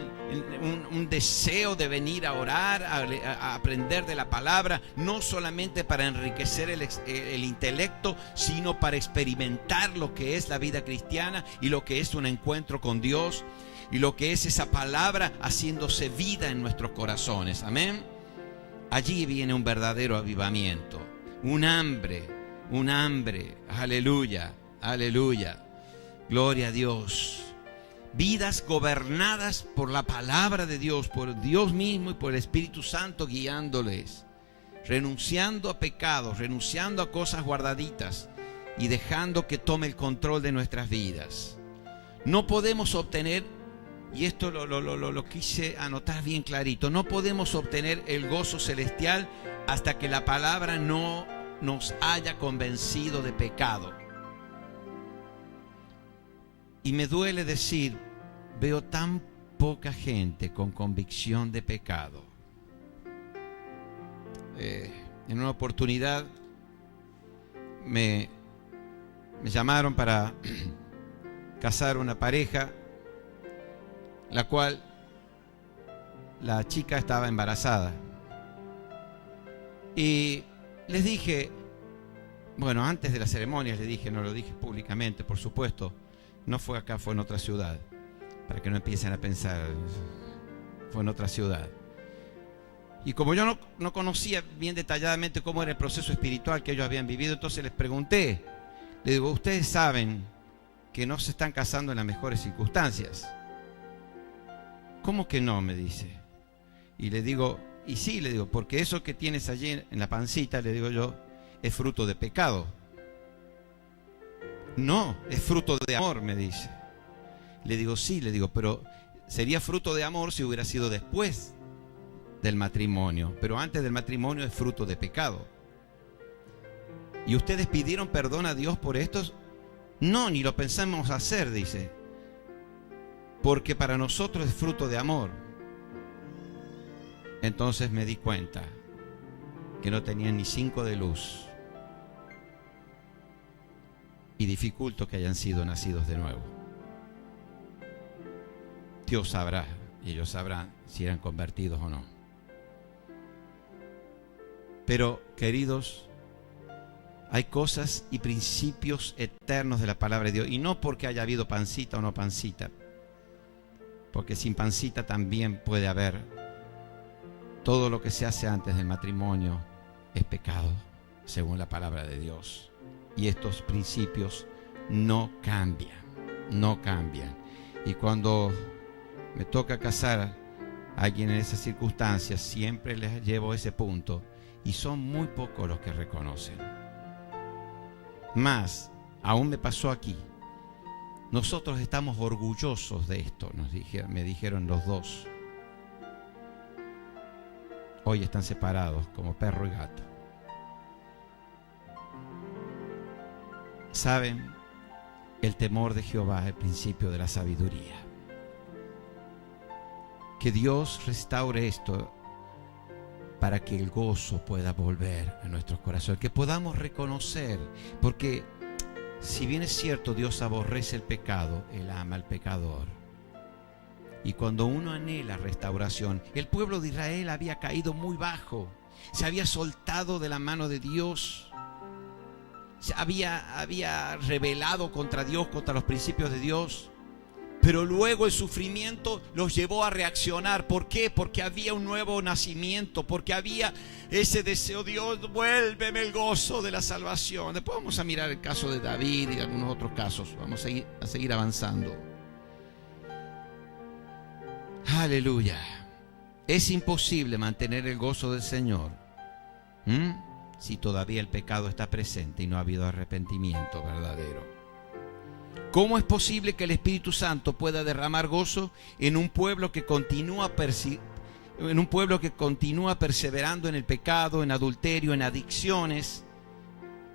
un deseo de venir a orar, a aprender de la palabra, no solamente para enriquecer el intelecto, sino para experimentar lo que es la vida cristiana y lo que es un encuentro con Dios. Y lo que es esa palabra haciéndose vida en nuestros corazones. Amén. Allí viene un verdadero avivamiento. Un hambre. Aleluya. Aleluya. Gloria a Dios. Vidas gobernadas por la palabra de Dios, por Dios mismo y por el Espíritu Santo guiándoles. Renunciando a pecados, renunciando a cosas guardaditas y dejando que tome el control de nuestras vidas. No podemos obtener, y esto lo quise anotar bien clarito, no podemos obtener el gozo celestial hasta que la palabra no nos haya convencido de pecado. Y me duele decir, veo tan poca gente con convicción de pecado. En una oportunidad me llamaron para casar una pareja, la cual la chica estaba embarazada. Y les dije, bueno, antes de la ceremonia les dije, no lo dije públicamente, por supuesto, no fue acá, fue en otra ciudad, para que no empiecen a pensar, fue en otra ciudad. Y como yo no conocía bien detalladamente cómo era el proceso espiritual que ellos habían vivido, entonces les pregunté, les digo, ¿ustedes saben que no se están casando en las mejores circunstancias. ¿Cómo que no?, me dice. Y le digo, y sí, le digo, porque eso que tienes allí en la pancita, le digo yo, es fruto de pecado. No, es fruto de amor, me dice. Le digo, sí, le digo, pero sería fruto de amor si hubiera sido después del matrimonio, pero antes del matrimonio es fruto de pecado. ¿Y ustedes pidieron perdón a Dios por esto? No, ni lo pensamos hacer, dice, porque para nosotros es fruto de amor. Entonces me di cuenta que no tenían ni 5 de luz y dificulto que hayan sido nacidos de nuevo. Dios sabrá y ellos sabrán si eran convertidos o no. Pero, queridos, hay cosas y principios eternos de la palabra de Dios, y no porque haya habido pancita o no pancita, porque sin pancita también puede haber. Todo lo que se hace antes del matrimonio es pecado, según la palabra de Dios. Y estos principios no cambian, no cambian. Y cuando me toca casar a alguien en esas circunstancias, siempre les llevo ese punto, y son muy pocos los que reconocen. Más, aún me pasó aquí. Nosotros estamos orgullosos de esto, me dijeron los dos. Hoy están separados como perro y gato. ¿Saben? El temor de Jehová es el principio de la sabiduría. Que Dios restaure esto para que el gozo pueda volver a nuestros corazones, que podamos reconocer, porque si bien es cierto, Dios aborrece el pecado, Él ama al pecador. Y cuando uno anhela restauración, el pueblo de Israel había caído muy bajo, se había soltado de la mano de Dios, se había rebelado contra Dios, contra los principios de Dios. Pero luego el sufrimiento los llevó a reaccionar. ¿Por qué? Porque había un nuevo nacimiento, porque había ese deseo: Dios, vuélveme el gozo de la salvación. Después vamos a mirar el caso de David y algunos otros casos. Vamos a seguir avanzando. Aleluya. Es imposible mantener el gozo del Señor si todavía el pecado está presente y no ha habido arrepentimiento verdadero. ¿Cómo es posible que el Espíritu Santo pueda derramar gozo en un pueblo que continúa perseverando en el pecado, en adulterio, en adicciones,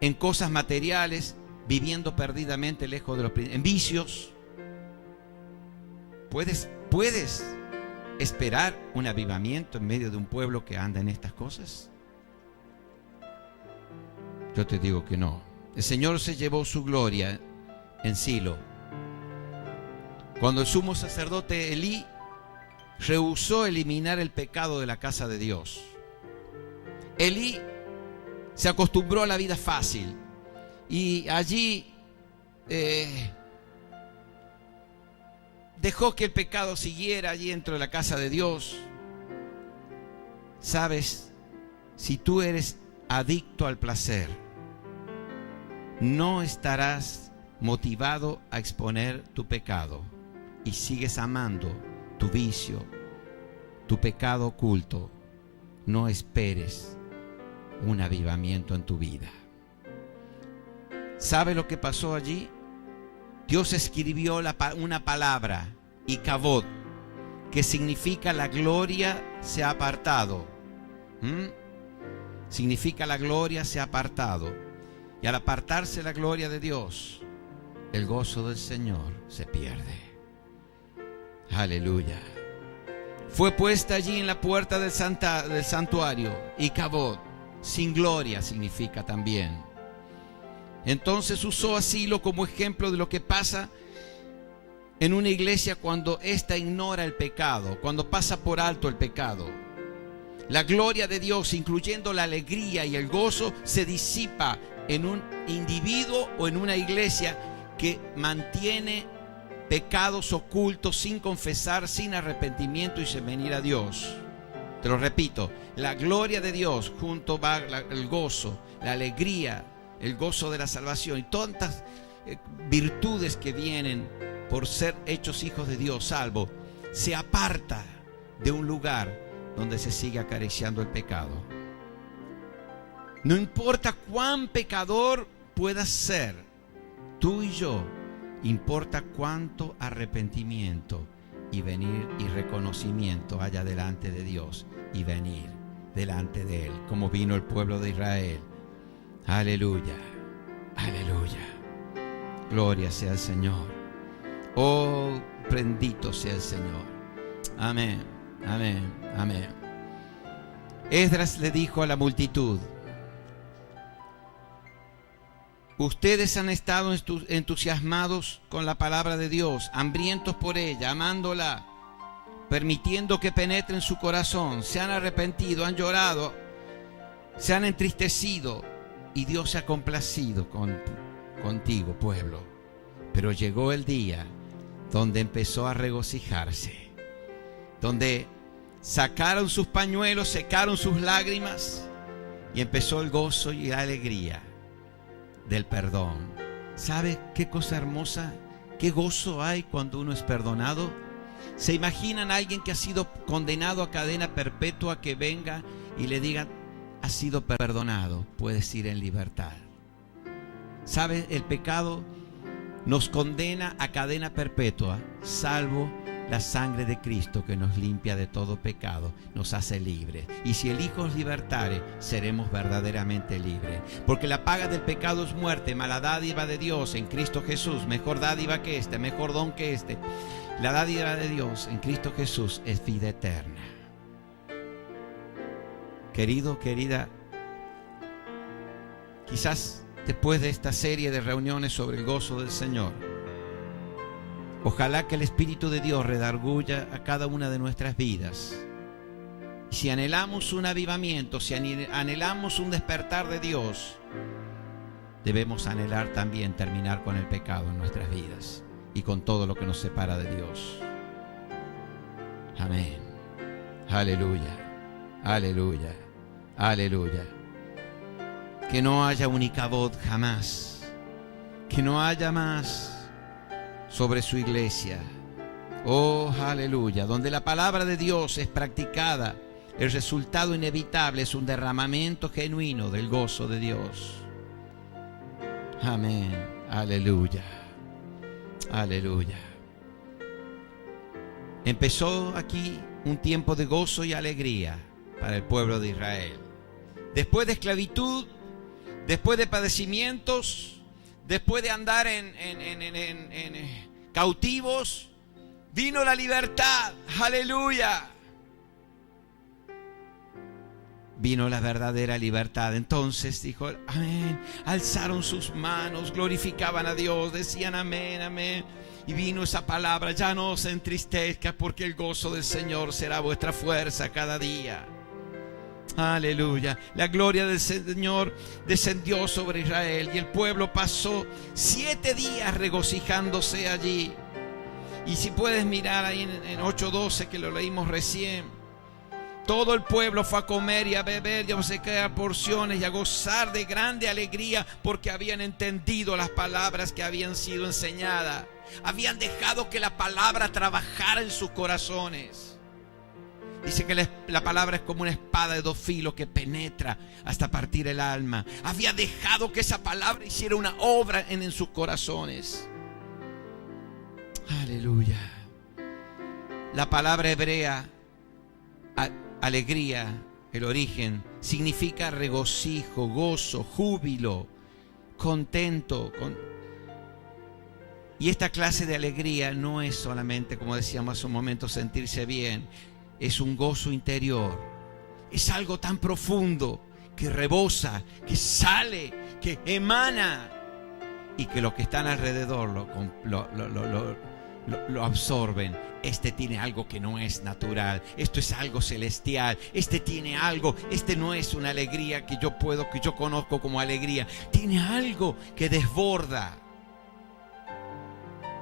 en cosas materiales, viviendo perdidamente lejos de en vicios? ¿Puedes esperar un avivamiento en medio de un pueblo que anda en estas cosas? Yo te digo que no. El Señor se llevó su gloria en Silo, cuando el sumo sacerdote Elí rehusó eliminar el pecado de la casa de Dios. Elí se acostumbró a la vida fácil y allí dejó que el pecado siguiera allí dentro de la casa de Dios. Sabes, si tú eres adicto al placer, no estarás motivado a exponer tu pecado y sigues amando tu vicio, tu pecado oculto. No esperes un avivamiento en tu vida. ¿Sabe lo que pasó allí? Dios escribió una palabra, Icabod, que significa la gloria se ha apartado. Significa la gloria se ha apartado. Y al apartarse la gloria de Dios, el gozo del Señor se pierde. Aleluya. Fue puesta allí en la puerta del santuario, Icabod, sin gloria significa también. Entonces usó a Silo como ejemplo de lo que pasa en una iglesia cuando ésta ignora el pecado, cuando pasa por alto el pecado. La gloria de Dios, incluyendo la alegría y el gozo, se disipa en un individuo o en una iglesia que mantiene pecados ocultos sin confesar, sin arrepentimiento y sin venir a Dios. Te lo repito, la gloria de Dios junto va el gozo, la alegría, el gozo de la salvación y tantas virtudes que vienen por ser hechos hijos de Dios, salvo, se aparta de un lugar donde se sigue acariciando el pecado. No importa cuán pecador puedas ser, tú y yo, importa cuánto arrepentimiento y venir y reconocimiento haya delante de Dios y venir delante de Él, como vino el pueblo de Israel. Aleluya, aleluya. Gloria sea el Señor. Oh, bendito sea el Señor. Amén, amén, amén. Esdras le dijo a la multitud: ustedes han estado entusiasmados con la palabra de Dios, hambrientos por ella, amándola, permitiendo que penetre en su corazón. Se han arrepentido, han llorado, se han entristecido, y Dios se ha complacido contigo, pueblo. Pero llegó el día donde empezó a regocijarse, donde sacaron sus pañuelos, secaron sus lágrimas, y empezó el gozo y la alegría del perdón. ¿Sabe qué cosa hermosa? ¿Qué gozo hay cuando uno es perdonado? ¿Se imaginan a alguien que ha sido condenado a cadena perpetua que venga y le digan: has sido perdonado, puedes ir en libertad? ¿Sabe? El pecado nos condena a cadena perpetua, salvo la sangre de Cristo, que nos limpia de todo pecado, nos hace libres. Y si el Hijo os libertare, seremos verdaderamente libres. Porque la paga del pecado es muerte, mas la dádiva de Dios en Cristo Jesús, mejor dádiva que este, mejor don que este, la dádiva de Dios en Cristo Jesús es vida eterna. Querido, querida, quizás después de esta serie de reuniones sobre el gozo del Señor, ojalá que el Espíritu de Dios redarguya a cada una de nuestras vidas. Si anhelamos un avivamiento, si anhelamos un despertar de Dios, debemos anhelar también terminar con el pecado en nuestras vidas y con todo lo que nos separa de Dios. Amén. Aleluya. Aleluya. Aleluya. Que no haya un Icabod jamás. Que no haya más sobre su iglesia. Oh, aleluya. Donde la palabra de Dios es practicada, el resultado inevitable es un derramamiento genuino del gozo de Dios. Amén. Aleluya. Aleluya. Empezó aquí un tiempo de gozo y alegría para el pueblo de Israel. Después de esclavitud, después de padecimientos, después de andar en cautivos, vino la libertad. Aleluya. Vino la verdadera libertad. Entonces dijo: amén. Alzaron sus manos, glorificaban a Dios, decían amén, amén. Y vino esa palabra: ya no os entristezcas, porque el gozo del Señor será vuestra fuerza cada día. Aleluya. La gloria del Señor descendió sobre Israel y el pueblo pasó 7 días regocijándose allí. Y si puedes mirar ahí en 8:12, que lo leímos recién, todo el pueblo fue a comer y a beber y a obsequiar porciones y a gozar de grande alegría, porque habían entendido las palabras que habían sido enseñadas. Habían dejado que la palabra trabajara en sus corazones. Dice que la palabra es como una espada de 2 filos que penetra hasta partir el alma. Había dejado que esa palabra hiciera una obra en sus corazones. Aleluya. La palabra hebrea, alegría, el origen, significa regocijo, gozo, júbilo, contento. Y esta clase de alegría no es solamente, como decíamos hace un momento, sentirse bien. Es un gozo interior. Es algo tan profundo que rebosa, que sale, que emana, y que los que están alrededor lo absorben. Este tiene algo que no es natural. Esto es algo celestial. Este tiene algo. Este no es una alegría que yo conozco como alegría. Tiene algo que desborda.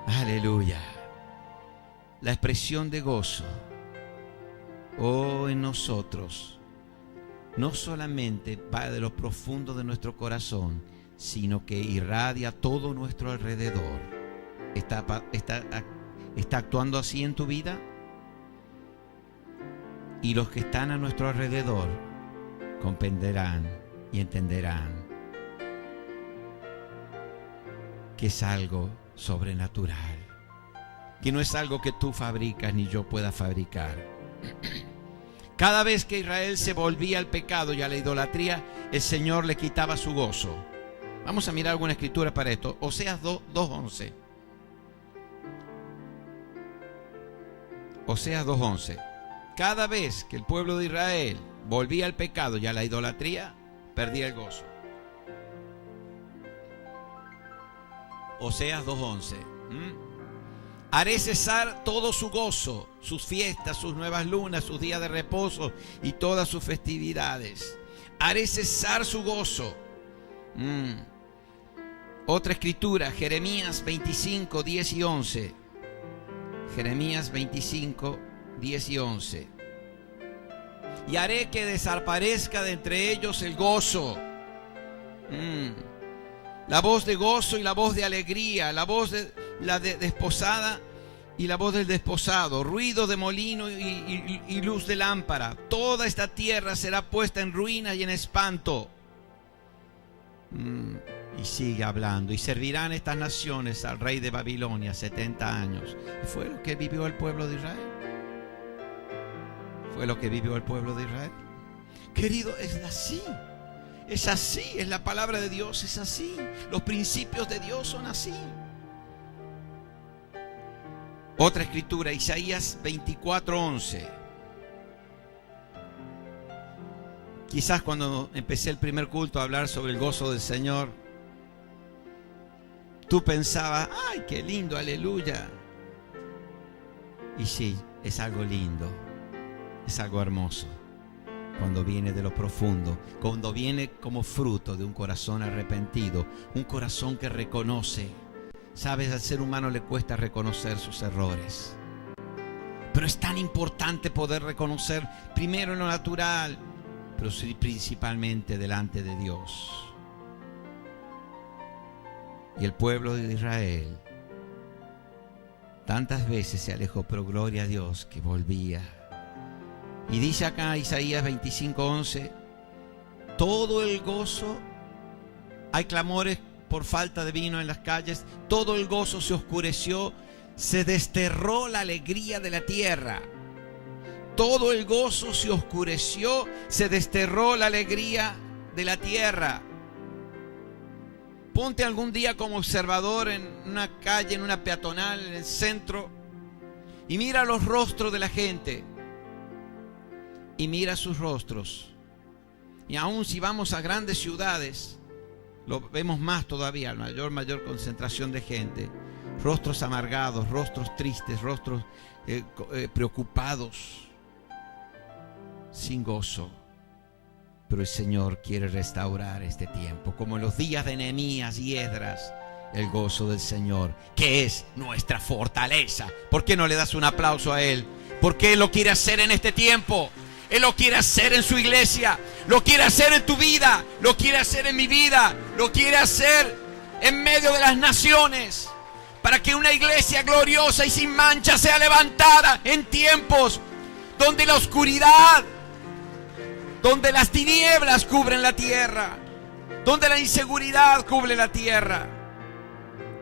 Aleluya. La expresión de gozo, en nosotros, no solamente va de lo profundo de nuestro corazón, sino que irradia todo nuestro alrededor. ¿Está actuando así en tu vida? Y los que están a nuestro alrededor comprenderán y entenderán que es algo sobrenatural, que no es algo que tú fabricas ni yo pueda fabricar. Cada vez que Israel se volvía al pecado y a la idolatría, el Señor le quitaba su gozo. Vamos a mirar alguna escritura para esto. Oseas 2:11. Oseas 2:11. Cada vez que el pueblo de Israel volvía al pecado y a la idolatría, perdía el gozo. Oseas 2:11. Haré cesar todo su gozo, sus fiestas, sus nuevas lunas, sus días de reposo y todas sus festividades. Haré cesar su gozo. Otra escritura, Jeremías 25, 10 y 11. Jeremías 25, 10 y 11. Y haré que desaparezca de entre ellos el gozo. La voz de gozo y la voz de alegría, la voz de la desposada y la voz del desposado, ruido de molino y luz de lámpara. Toda esta tierra será puesta en ruinas y en espanto. Y sigue hablando. Y servirán estas naciones al rey de Babilonia 70 años. ¿Y fue lo que vivió el pueblo de Israel? ¿Fue lo que vivió el pueblo de Israel? Querido, es así. Es así, es la palabra de Dios, es así. Los principios de Dios son así. Otra escritura, Isaías 24:11. Quizás cuando empecé el primer culto a hablar sobre el gozo del Señor, tú pensabas, ¡ay, qué lindo, aleluya! Y sí, es algo lindo, es algo hermoso. Cuando viene de lo profundo, cuando viene como fruto de un corazón arrepentido, un corazón que reconoce. Sabes, al ser humano le cuesta reconocer sus errores, pero es tan importante poder reconocer primero en lo natural, pero sí principalmente delante de Dios. Y el pueblo de Israel tantas veces se alejó, pero gloria a Dios que volvía. Y dice acá Isaías 25:11, todo el gozo, hay clamores por falta de vino en las calles, todo el gozo se oscureció, se desterró la alegría de la tierra. Todo el gozo se oscureció, se desterró la alegría de la tierra. Ponte algún día como observador en una calle, en una peatonal, en el centro, y mira los rostros de la gente. Y mira sus rostros. Y aún si vamos a grandes ciudades, lo vemos más todavía, mayor concentración de gente. Rostros amargados, rostros tristes, rostros preocupados, sin gozo. Pero el Señor quiere restaurar este tiempo, como en los días de Nehemías y Esdras, el gozo del Señor, que es nuestra fortaleza. ¿Por qué no le das un aplauso a Él? Porque Él lo quiere hacer en este tiempo. Él lo quiere hacer en su iglesia, lo quiere hacer en tu vida, lo quiere hacer en mi vida, lo quiere hacer en medio de las naciones, para que una iglesia gloriosa y sin mancha sea levantada en tiempos donde la oscuridad, donde las tinieblas cubren la tierra, donde la inseguridad cubre la tierra.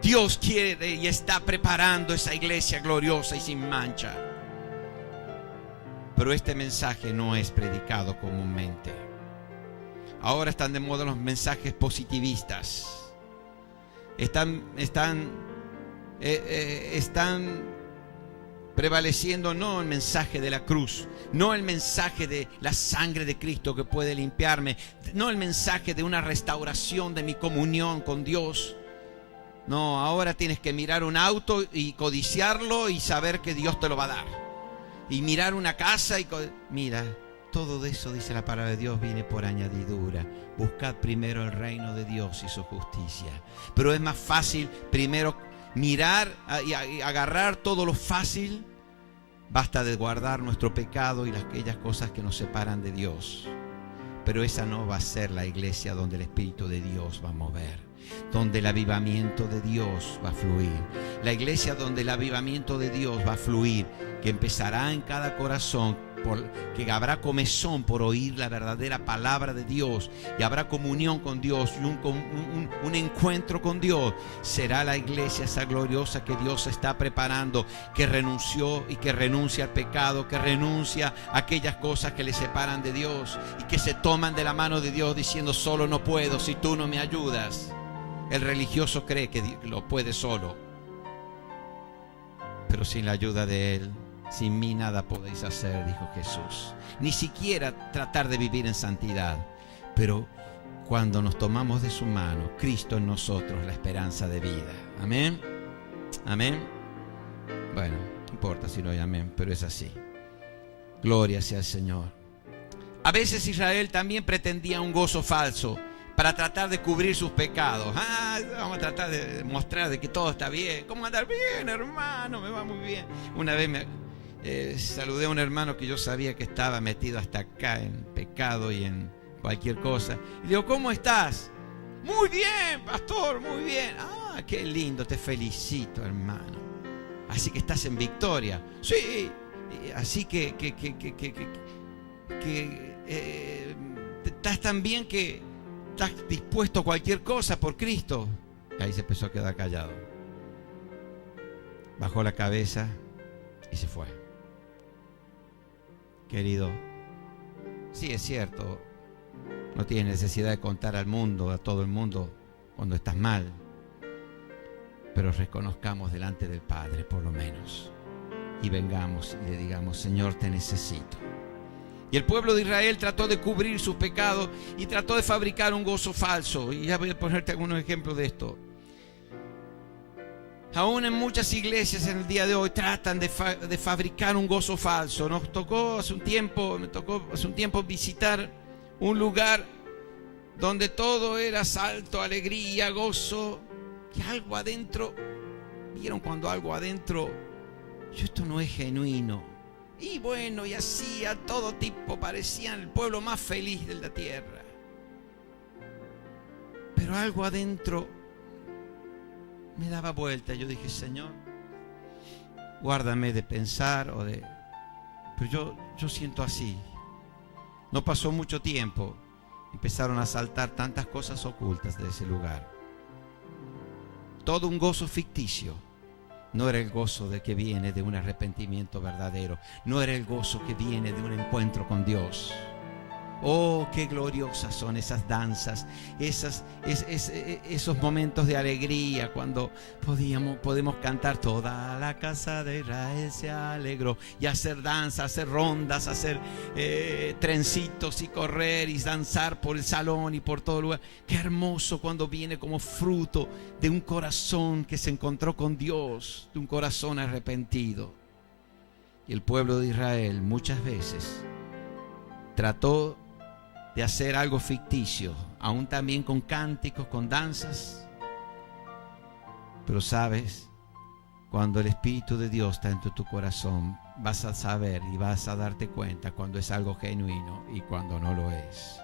Dios quiere y está preparando esa iglesia gloriosa y sin mancha. Pero este mensaje no es predicado comúnmente. Ahora están de moda los mensajes positivistas. Están prevaleciendo no el mensaje de la cruz, no el mensaje de la sangre de Cristo que puede limpiarme, no el mensaje de una restauración de mi comunión con Dios. No, ahora tienes que mirar un auto y codiciarlo y saber que Dios te lo va a dar. Y mirar una casa y mira, todo eso, dice la palabra de Dios, viene por añadidura. Buscad primero el reino de Dios y su justicia. Pero es más fácil primero mirar y agarrar todo lo fácil. Basta de guardar nuestro pecado y aquellas cosas que nos separan de Dios. Pero esa no va a ser la iglesia donde el Espíritu de Dios va a mover, donde el avivamiento de Dios va a fluir. La iglesia donde el avivamiento de Dios va a fluir, que empezará en cada corazón, que habrá comezón por oír la verdadera palabra de Dios, y habrá comunión con Dios y un encuentro con Dios. Será la iglesia esa gloriosa que Dios está preparando, que renunció y que renuncia al pecado, que renuncia a aquellas cosas que le separan de Dios y que se toman de la mano de Dios diciendo: solo no puedo si tú no me ayudas. El religioso cree que lo puede solo, pero sin la ayuda de Él, sin mí nada podéis hacer, dijo Jesús. Ni siquiera tratar de vivir en santidad. Pero cuando nos tomamos de su mano, Cristo en nosotros, la esperanza de vida. Amén. Amén. Bueno, no importa si no hay amén, pero es así. Gloria sea al Señor. A veces Israel también pretendía un gozo falso para tratar de cubrir sus pecados. Vamos a tratar de mostrar de que todo está bien. ¿Cómo andar bien, hermano? Me va muy bien. Una vez saludé a un hermano que yo sabía que estaba metido hasta acá en pecado y en cualquier cosa. Y digo: ¿cómo estás? Muy bien, pastor, muy bien. Qué lindo, te felicito, hermano. Así que estás en victoria. Sí, así que estás tan bien que estás dispuesto a cualquier cosa por Cristo. Y ahí se empezó a quedar callado. Bajó la cabeza y se fue. Querido, sí es cierto, no tienes necesidad de contar al mundo, a todo el mundo, cuando estás mal, pero reconozcamos delante del Padre por lo menos, y vengamos y le digamos: Señor, te necesito. Y el pueblo de Israel trató de cubrir sus pecados y trató de fabricar un gozo falso. Y ya voy a ponerte algunos ejemplos de esto. Aún en muchas iglesias en el día de hoy tratan de fabricar un gozo falso. Me tocó hace un tiempo visitar un lugar donde todo era salto, alegría, gozo, y algo adentro, ¿vieron cuando algo adentro? Esto no es genuino. Y bueno, y así a todo tipo, parecían el pueblo más feliz de la tierra. Pero algo adentro me daba vuelta. Yo dije: Señor, guárdame de pensar pero yo siento así. No pasó mucho tiempo, empezaron a saltar tantas cosas ocultas de ese lugar. Todo un gozo ficticio. No era el gozo de que viene de un arrepentimiento verdadero. No era el gozo que viene de un encuentro con Dios. Oh, qué gloriosas son esas danzas, esos momentos de alegría cuando podemos cantar: toda la casa de Israel se alegró, y hacer danza, hacer rondas, hacer trencitos y correr y danzar por el salón y por todo lugar. Qué hermoso cuando viene como fruto de un corazón que se encontró con Dios, de un corazón arrepentido. Y el pueblo de Israel muchas veces trató de hacer algo ficticio, aún también con cánticos, con danzas. Pero sabes, cuando el Espíritu de Dios está en tu corazón, vas a saber y vas a darte cuenta cuando es algo genuino y cuando no lo es.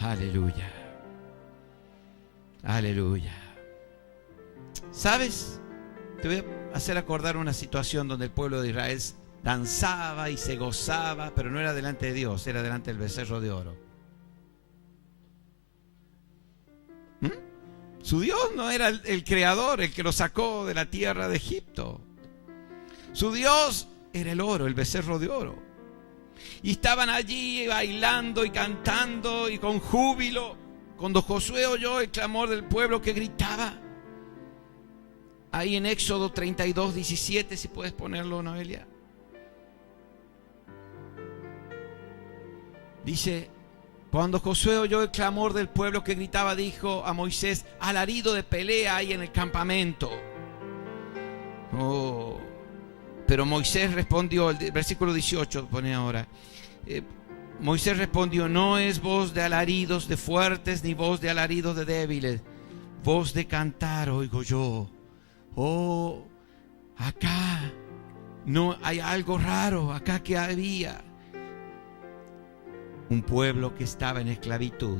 Aleluya. Aleluya. ¿Sabes? Te voy a hacer acordar una situación donde el pueblo de Israel danzaba y se gozaba, pero no era delante de Dios, era delante del becerro de oro. Su Dios no era el creador, el que lo sacó de la tierra de Egipto. Su Dios era el oro, el becerro de oro. Y estaban allí bailando y cantando y con júbilo. Cuando Josué oyó el clamor del pueblo que gritaba, ahí en Éxodo 32:17, si puedes ponerlo, Noelia. Dice: cuando Josué oyó el clamor del pueblo que gritaba, dijo a Moisés: alarido de pelea hay en el campamento. Pero Moisés respondió, el versículo 18 pone ahora, Moisés respondió: no es voz de alaridos de fuertes, ni voz de alaridos de débiles, voz de cantar oigo yo. Acá no hay algo raro, acá que había. Un pueblo que estaba en esclavitud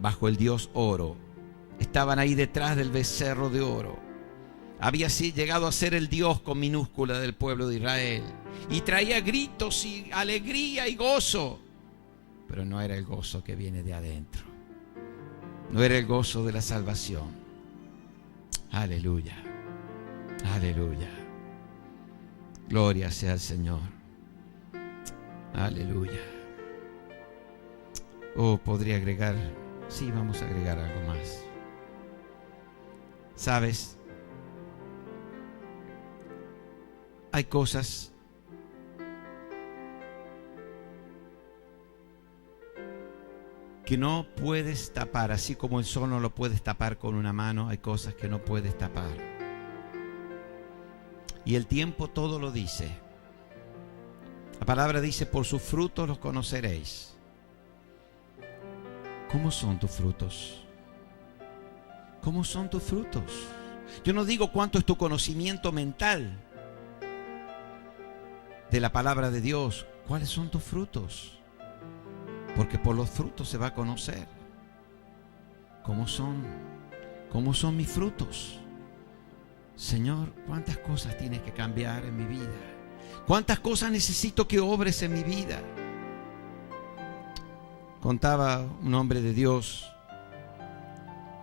bajo el dios oro. Estaban ahí detrás del becerro de oro. Había llegado a ser el Dios con minúscula del pueblo de Israel. Y traía gritos y alegría y gozo. Pero no era el gozo que viene de adentro. No era el gozo de la salvación. Aleluya. Aleluya. Gloria sea al Señor. Aleluya. Oh, podría agregar. Sí, vamos a agregar algo más. ¿Sabes? Hay cosas que no puedes tapar, así como el sol no lo puedes tapar con una mano, hay cosas que no puedes tapar. Y el tiempo todo lo dice. La palabra dice, por sus frutos los conoceréis. ¿Cómo son tus frutos? ¿Cómo son tus frutos? Yo no digo cuánto es tu conocimiento mental de la palabra de Dios. ¿Cuáles son tus frutos? Porque por los frutos se va a conocer. ¿Cómo son? ¿Cómo son mis frutos? Señor, ¿cuántas cosas tienes que cambiar en mi vida? ¿Cuántas cosas necesito que obres en mi vida? Contaba un hombre de Dios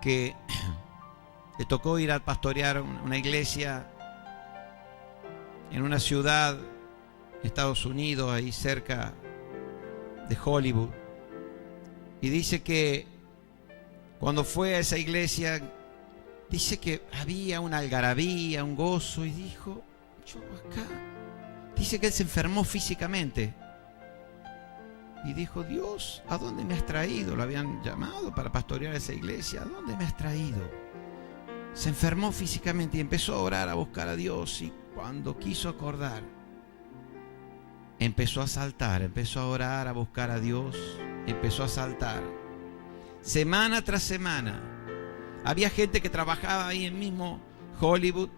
que le tocó ir a pastorear una iglesia en una ciudad de Estados Unidos, ahí cerca de Hollywood. Y dice que cuando fue a esa iglesia, dice que había una algarabía, un gozo, y dijo, yo acá, dice que él se enfermó físicamente. Y dijo, Dios, ¿a dónde me has traído? Lo habían llamado para pastorear esa iglesia. ¿A dónde me has traído? Se enfermó físicamente y empezó a orar, a buscar a Dios. Y cuando quiso acordar, empezó a saltar, empezó a orar, a buscar a Dios. Empezó a saltar. Semana tras semana. Había gente que trabajaba ahí en mismo Hollywood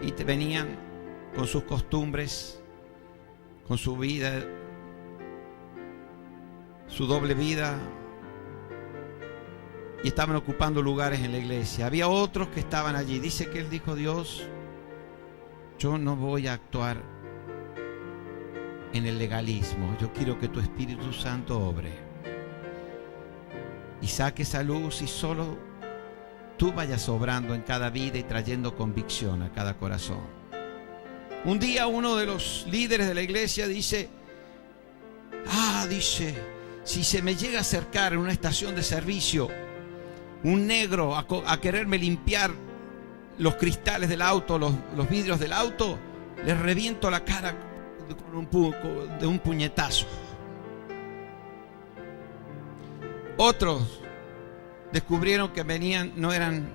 y venían con sus costumbres, con su vida, su doble vida, y estaban ocupando lugares en la iglesia. Había otros que estaban allí. Dice que él dijo, Dios, yo no voy a actuar en el legalismo. Yo quiero que tu Espíritu Santo obre y saque esa luz, y solo tú vayas obrando en cada vida y trayendo convicción a cada corazón. Un día uno de los líderes de la iglesia dice, si se me llega a acercar en una estación de servicio un negro a quererme limpiar los cristales del auto, los vidrios del auto, le reviento la cara de un puñetazo. Otros descubrieron que venían, no eran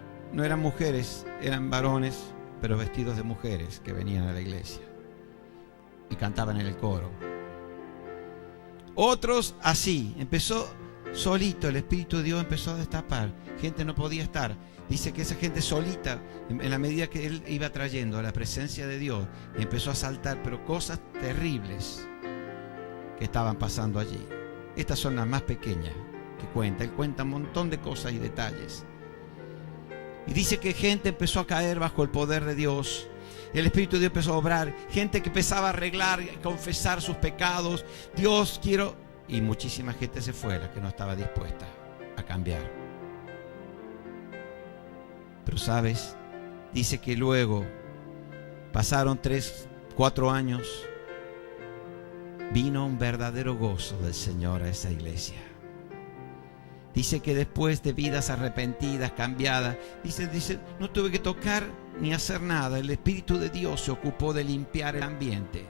mujeres, eran varones, pero vestidos de mujeres, que venían a la iglesia y cantaban en el coro. Otros así, empezó solito, el Espíritu de Dios empezó a destapar. Gente no podía estar. Dice que esa gente solita, en la medida que él iba trayendo a la presencia de Dios, empezó a saltar, pero cosas terribles que estaban pasando allí. Estas son las más pequeñas que cuenta. Él cuenta un montón de cosas y detalles. Y dice que gente empezó a caer bajo el poder de Dios. El Espíritu de Dios empezó a obrar. Gente que empezaba a arreglar, a confesar sus pecados. Dios, quiero... Y muchísima gente se fue, la que no estaba dispuesta a cambiar. Pero sabes, dice que luego pasaron 3-4 años. Vino un verdadero gozo del Señor a esa iglesia. Dice que después de vidas arrepentidas, cambiadas, dice, no tuve que tocar ni hacer nada. El Espíritu de Dios se ocupó de limpiar el ambiente.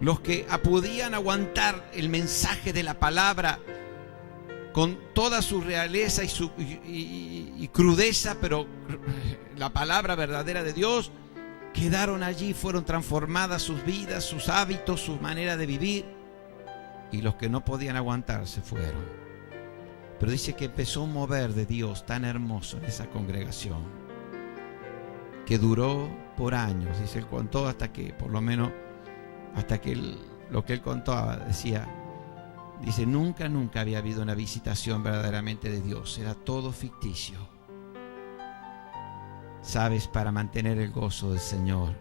Los que podían aguantar el mensaje de la palabra con toda su realeza y crudeza, pero la palabra verdadera de Dios, quedaron allí, fueron transformadas sus vidas, sus hábitos, su manera de vivir. Y los que no podían aguantar se fueron. Pero dice que empezó un mover de Dios tan hermoso en esa congregación, que duró por años. Dice, él contó hasta que, por lo menos, hasta que lo que él contaba, dice, nunca había habido una visitación verdaderamente de Dios, era todo ficticio. Sabes, para mantener el gozo del Señor,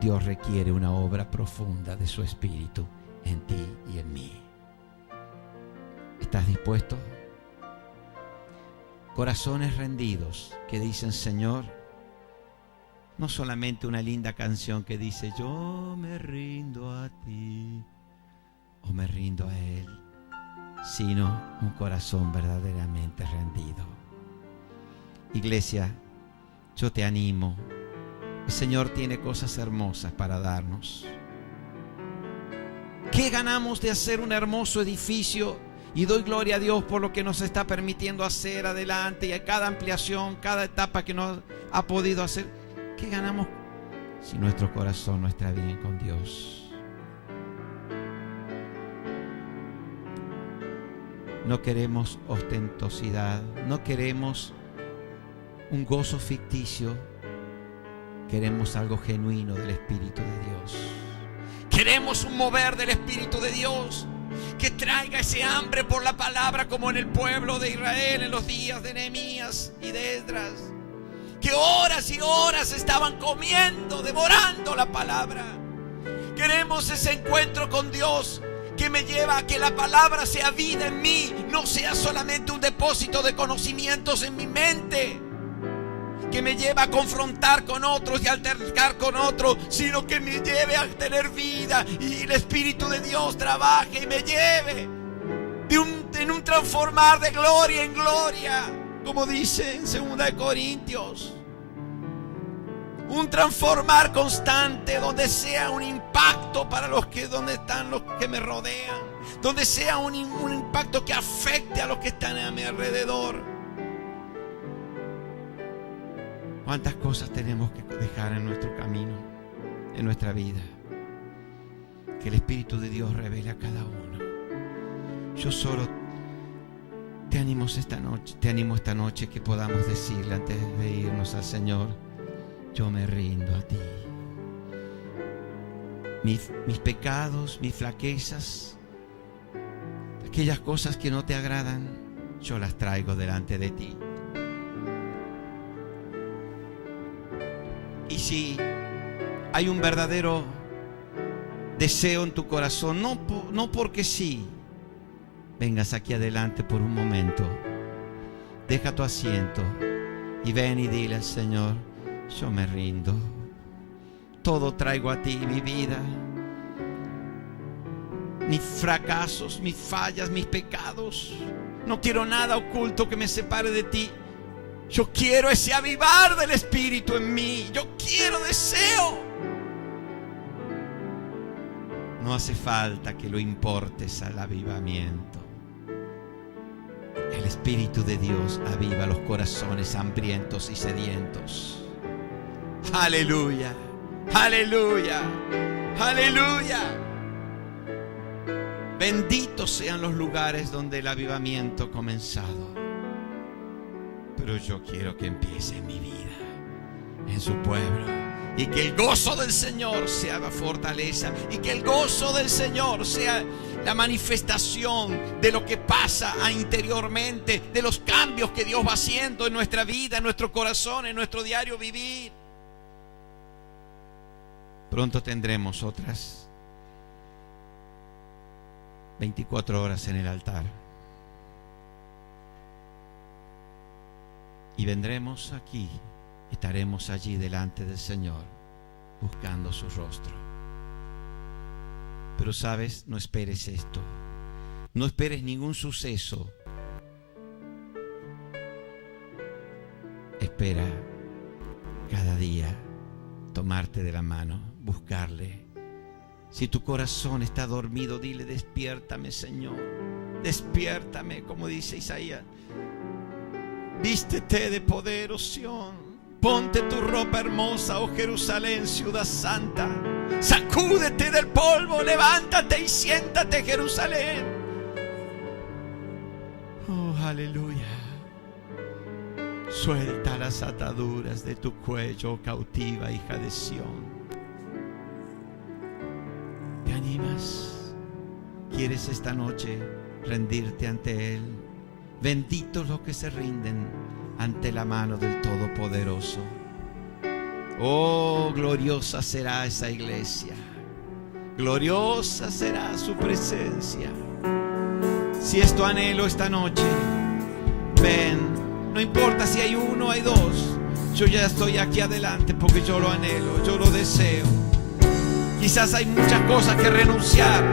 Dios requiere una obra profunda de su Espíritu en ti y en mí. ¿Estás dispuesto? Corazones rendidos que dicen, Señor, no solamente una linda canción que dice, yo me rindo a ti o me rindo a Él, sino un corazón verdaderamente rendido. Iglesia, yo te animo. El Señor tiene cosas hermosas para darnos. ¿Qué ganamos de hacer un hermoso edificio? Y doy gloria a Dios por lo que nos está permitiendo hacer adelante y a cada ampliación, cada etapa que nos ha podido hacer. ¿Qué ganamos si nuestro corazón no está bien con Dios? No queremos ostentosidad, no queremos un gozo ficticio, queremos algo genuino del Espíritu de Dios. Queremos un mover del Espíritu de Dios que traiga ese hambre por la palabra, como en el pueblo de Israel en los días de Nehemías y de Esdras, que horas y horas estaban comiendo, devorando la palabra. Queremos ese encuentro con Dios que me lleva a que la palabra sea vida en mí, no sea solamente un depósito de conocimientos en mi mente, que me lleva a confrontar con otros y altercar con otros, sino que me lleve a tener vida y el Espíritu de Dios trabaje y me lleve en un transformar de gloria en gloria, como dice en 2 Corintios. Un transformar constante donde sea un impacto para donde están los que me rodean, donde sea un impacto que afecte a los que están a mi alrededor. ¿Cuántas cosas tenemos que dejar en nuestro camino, en nuestra vida? Que el Espíritu de Dios revele a cada uno. Yo solo te animo esta noche que podamos decirle antes de irnos al Señor, yo me rindo a ti. Mis pecados, mis flaquezas, aquellas cosas que no te agradan, yo las traigo delante de ti. Y si hay un verdadero deseo en tu corazón, no porque sí, vengas aquí adelante por un momento, deja tu asiento y ven y dile al Señor, yo me rindo, todo traigo a ti, mi vida, mis fracasos, mis fallas, mis pecados, no quiero nada oculto que me separe de ti. Yo quiero ese avivar del Espíritu en mí. Yo deseo. No hace falta que lo importes al avivamiento. El Espíritu de Dios aviva los corazones hambrientos y sedientos. Aleluya, aleluya, aleluya. Benditos sean los lugares donde el avivamiento ha comenzado. Pero yo quiero que empiece en mi vida, en su pueblo, y que el gozo del Señor sea la fortaleza, y que el gozo del Señor sea la manifestación de lo que pasa interiormente, de los cambios que Dios va haciendo en nuestra vida, en nuestro corazón, en nuestro diario vivir. Pronto tendremos otras 24 horas en el altar. Y vendremos aquí, estaremos allí delante del Señor, buscando su rostro. Pero sabes, no esperes esto, no esperes ningún suceso. Espera cada día tomarte de la mano, buscarle. Si tu corazón está dormido, dile, despiértame, Señor, despiértame, como dice Isaías. Vístete de poder, oh Sión. Ponte tu ropa hermosa, oh Jerusalén, ciudad santa. Sacúdete del polvo, levántate y siéntate, Jerusalén. Oh, aleluya. Suelta las ataduras de tu cuello, cautiva hija de Sión. Te animas? ¿Quieres esta noche rendirte ante Él? Benditos los que se rinden ante la mano del Todopoderoso. Oh, gloriosa será esa iglesia. Gloriosa será su presencia. Si es tu anhelo esta noche, ven. No importa si hay uno o hay dos. Yo ya estoy aquí adelante porque yo lo anhelo, yo lo deseo. Quizás hay muchas cosas que renunciar.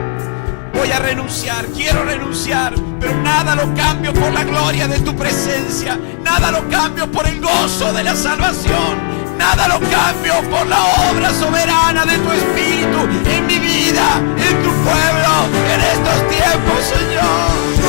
Voy a renunciar, quiero renunciar, pero nada lo cambio por la gloria de tu presencia. Nada lo cambio por el gozo de la salvación. Nada lo cambio por la obra soberana de tu Espíritu en mi vida, en tu pueblo, en estos tiempos, Señor.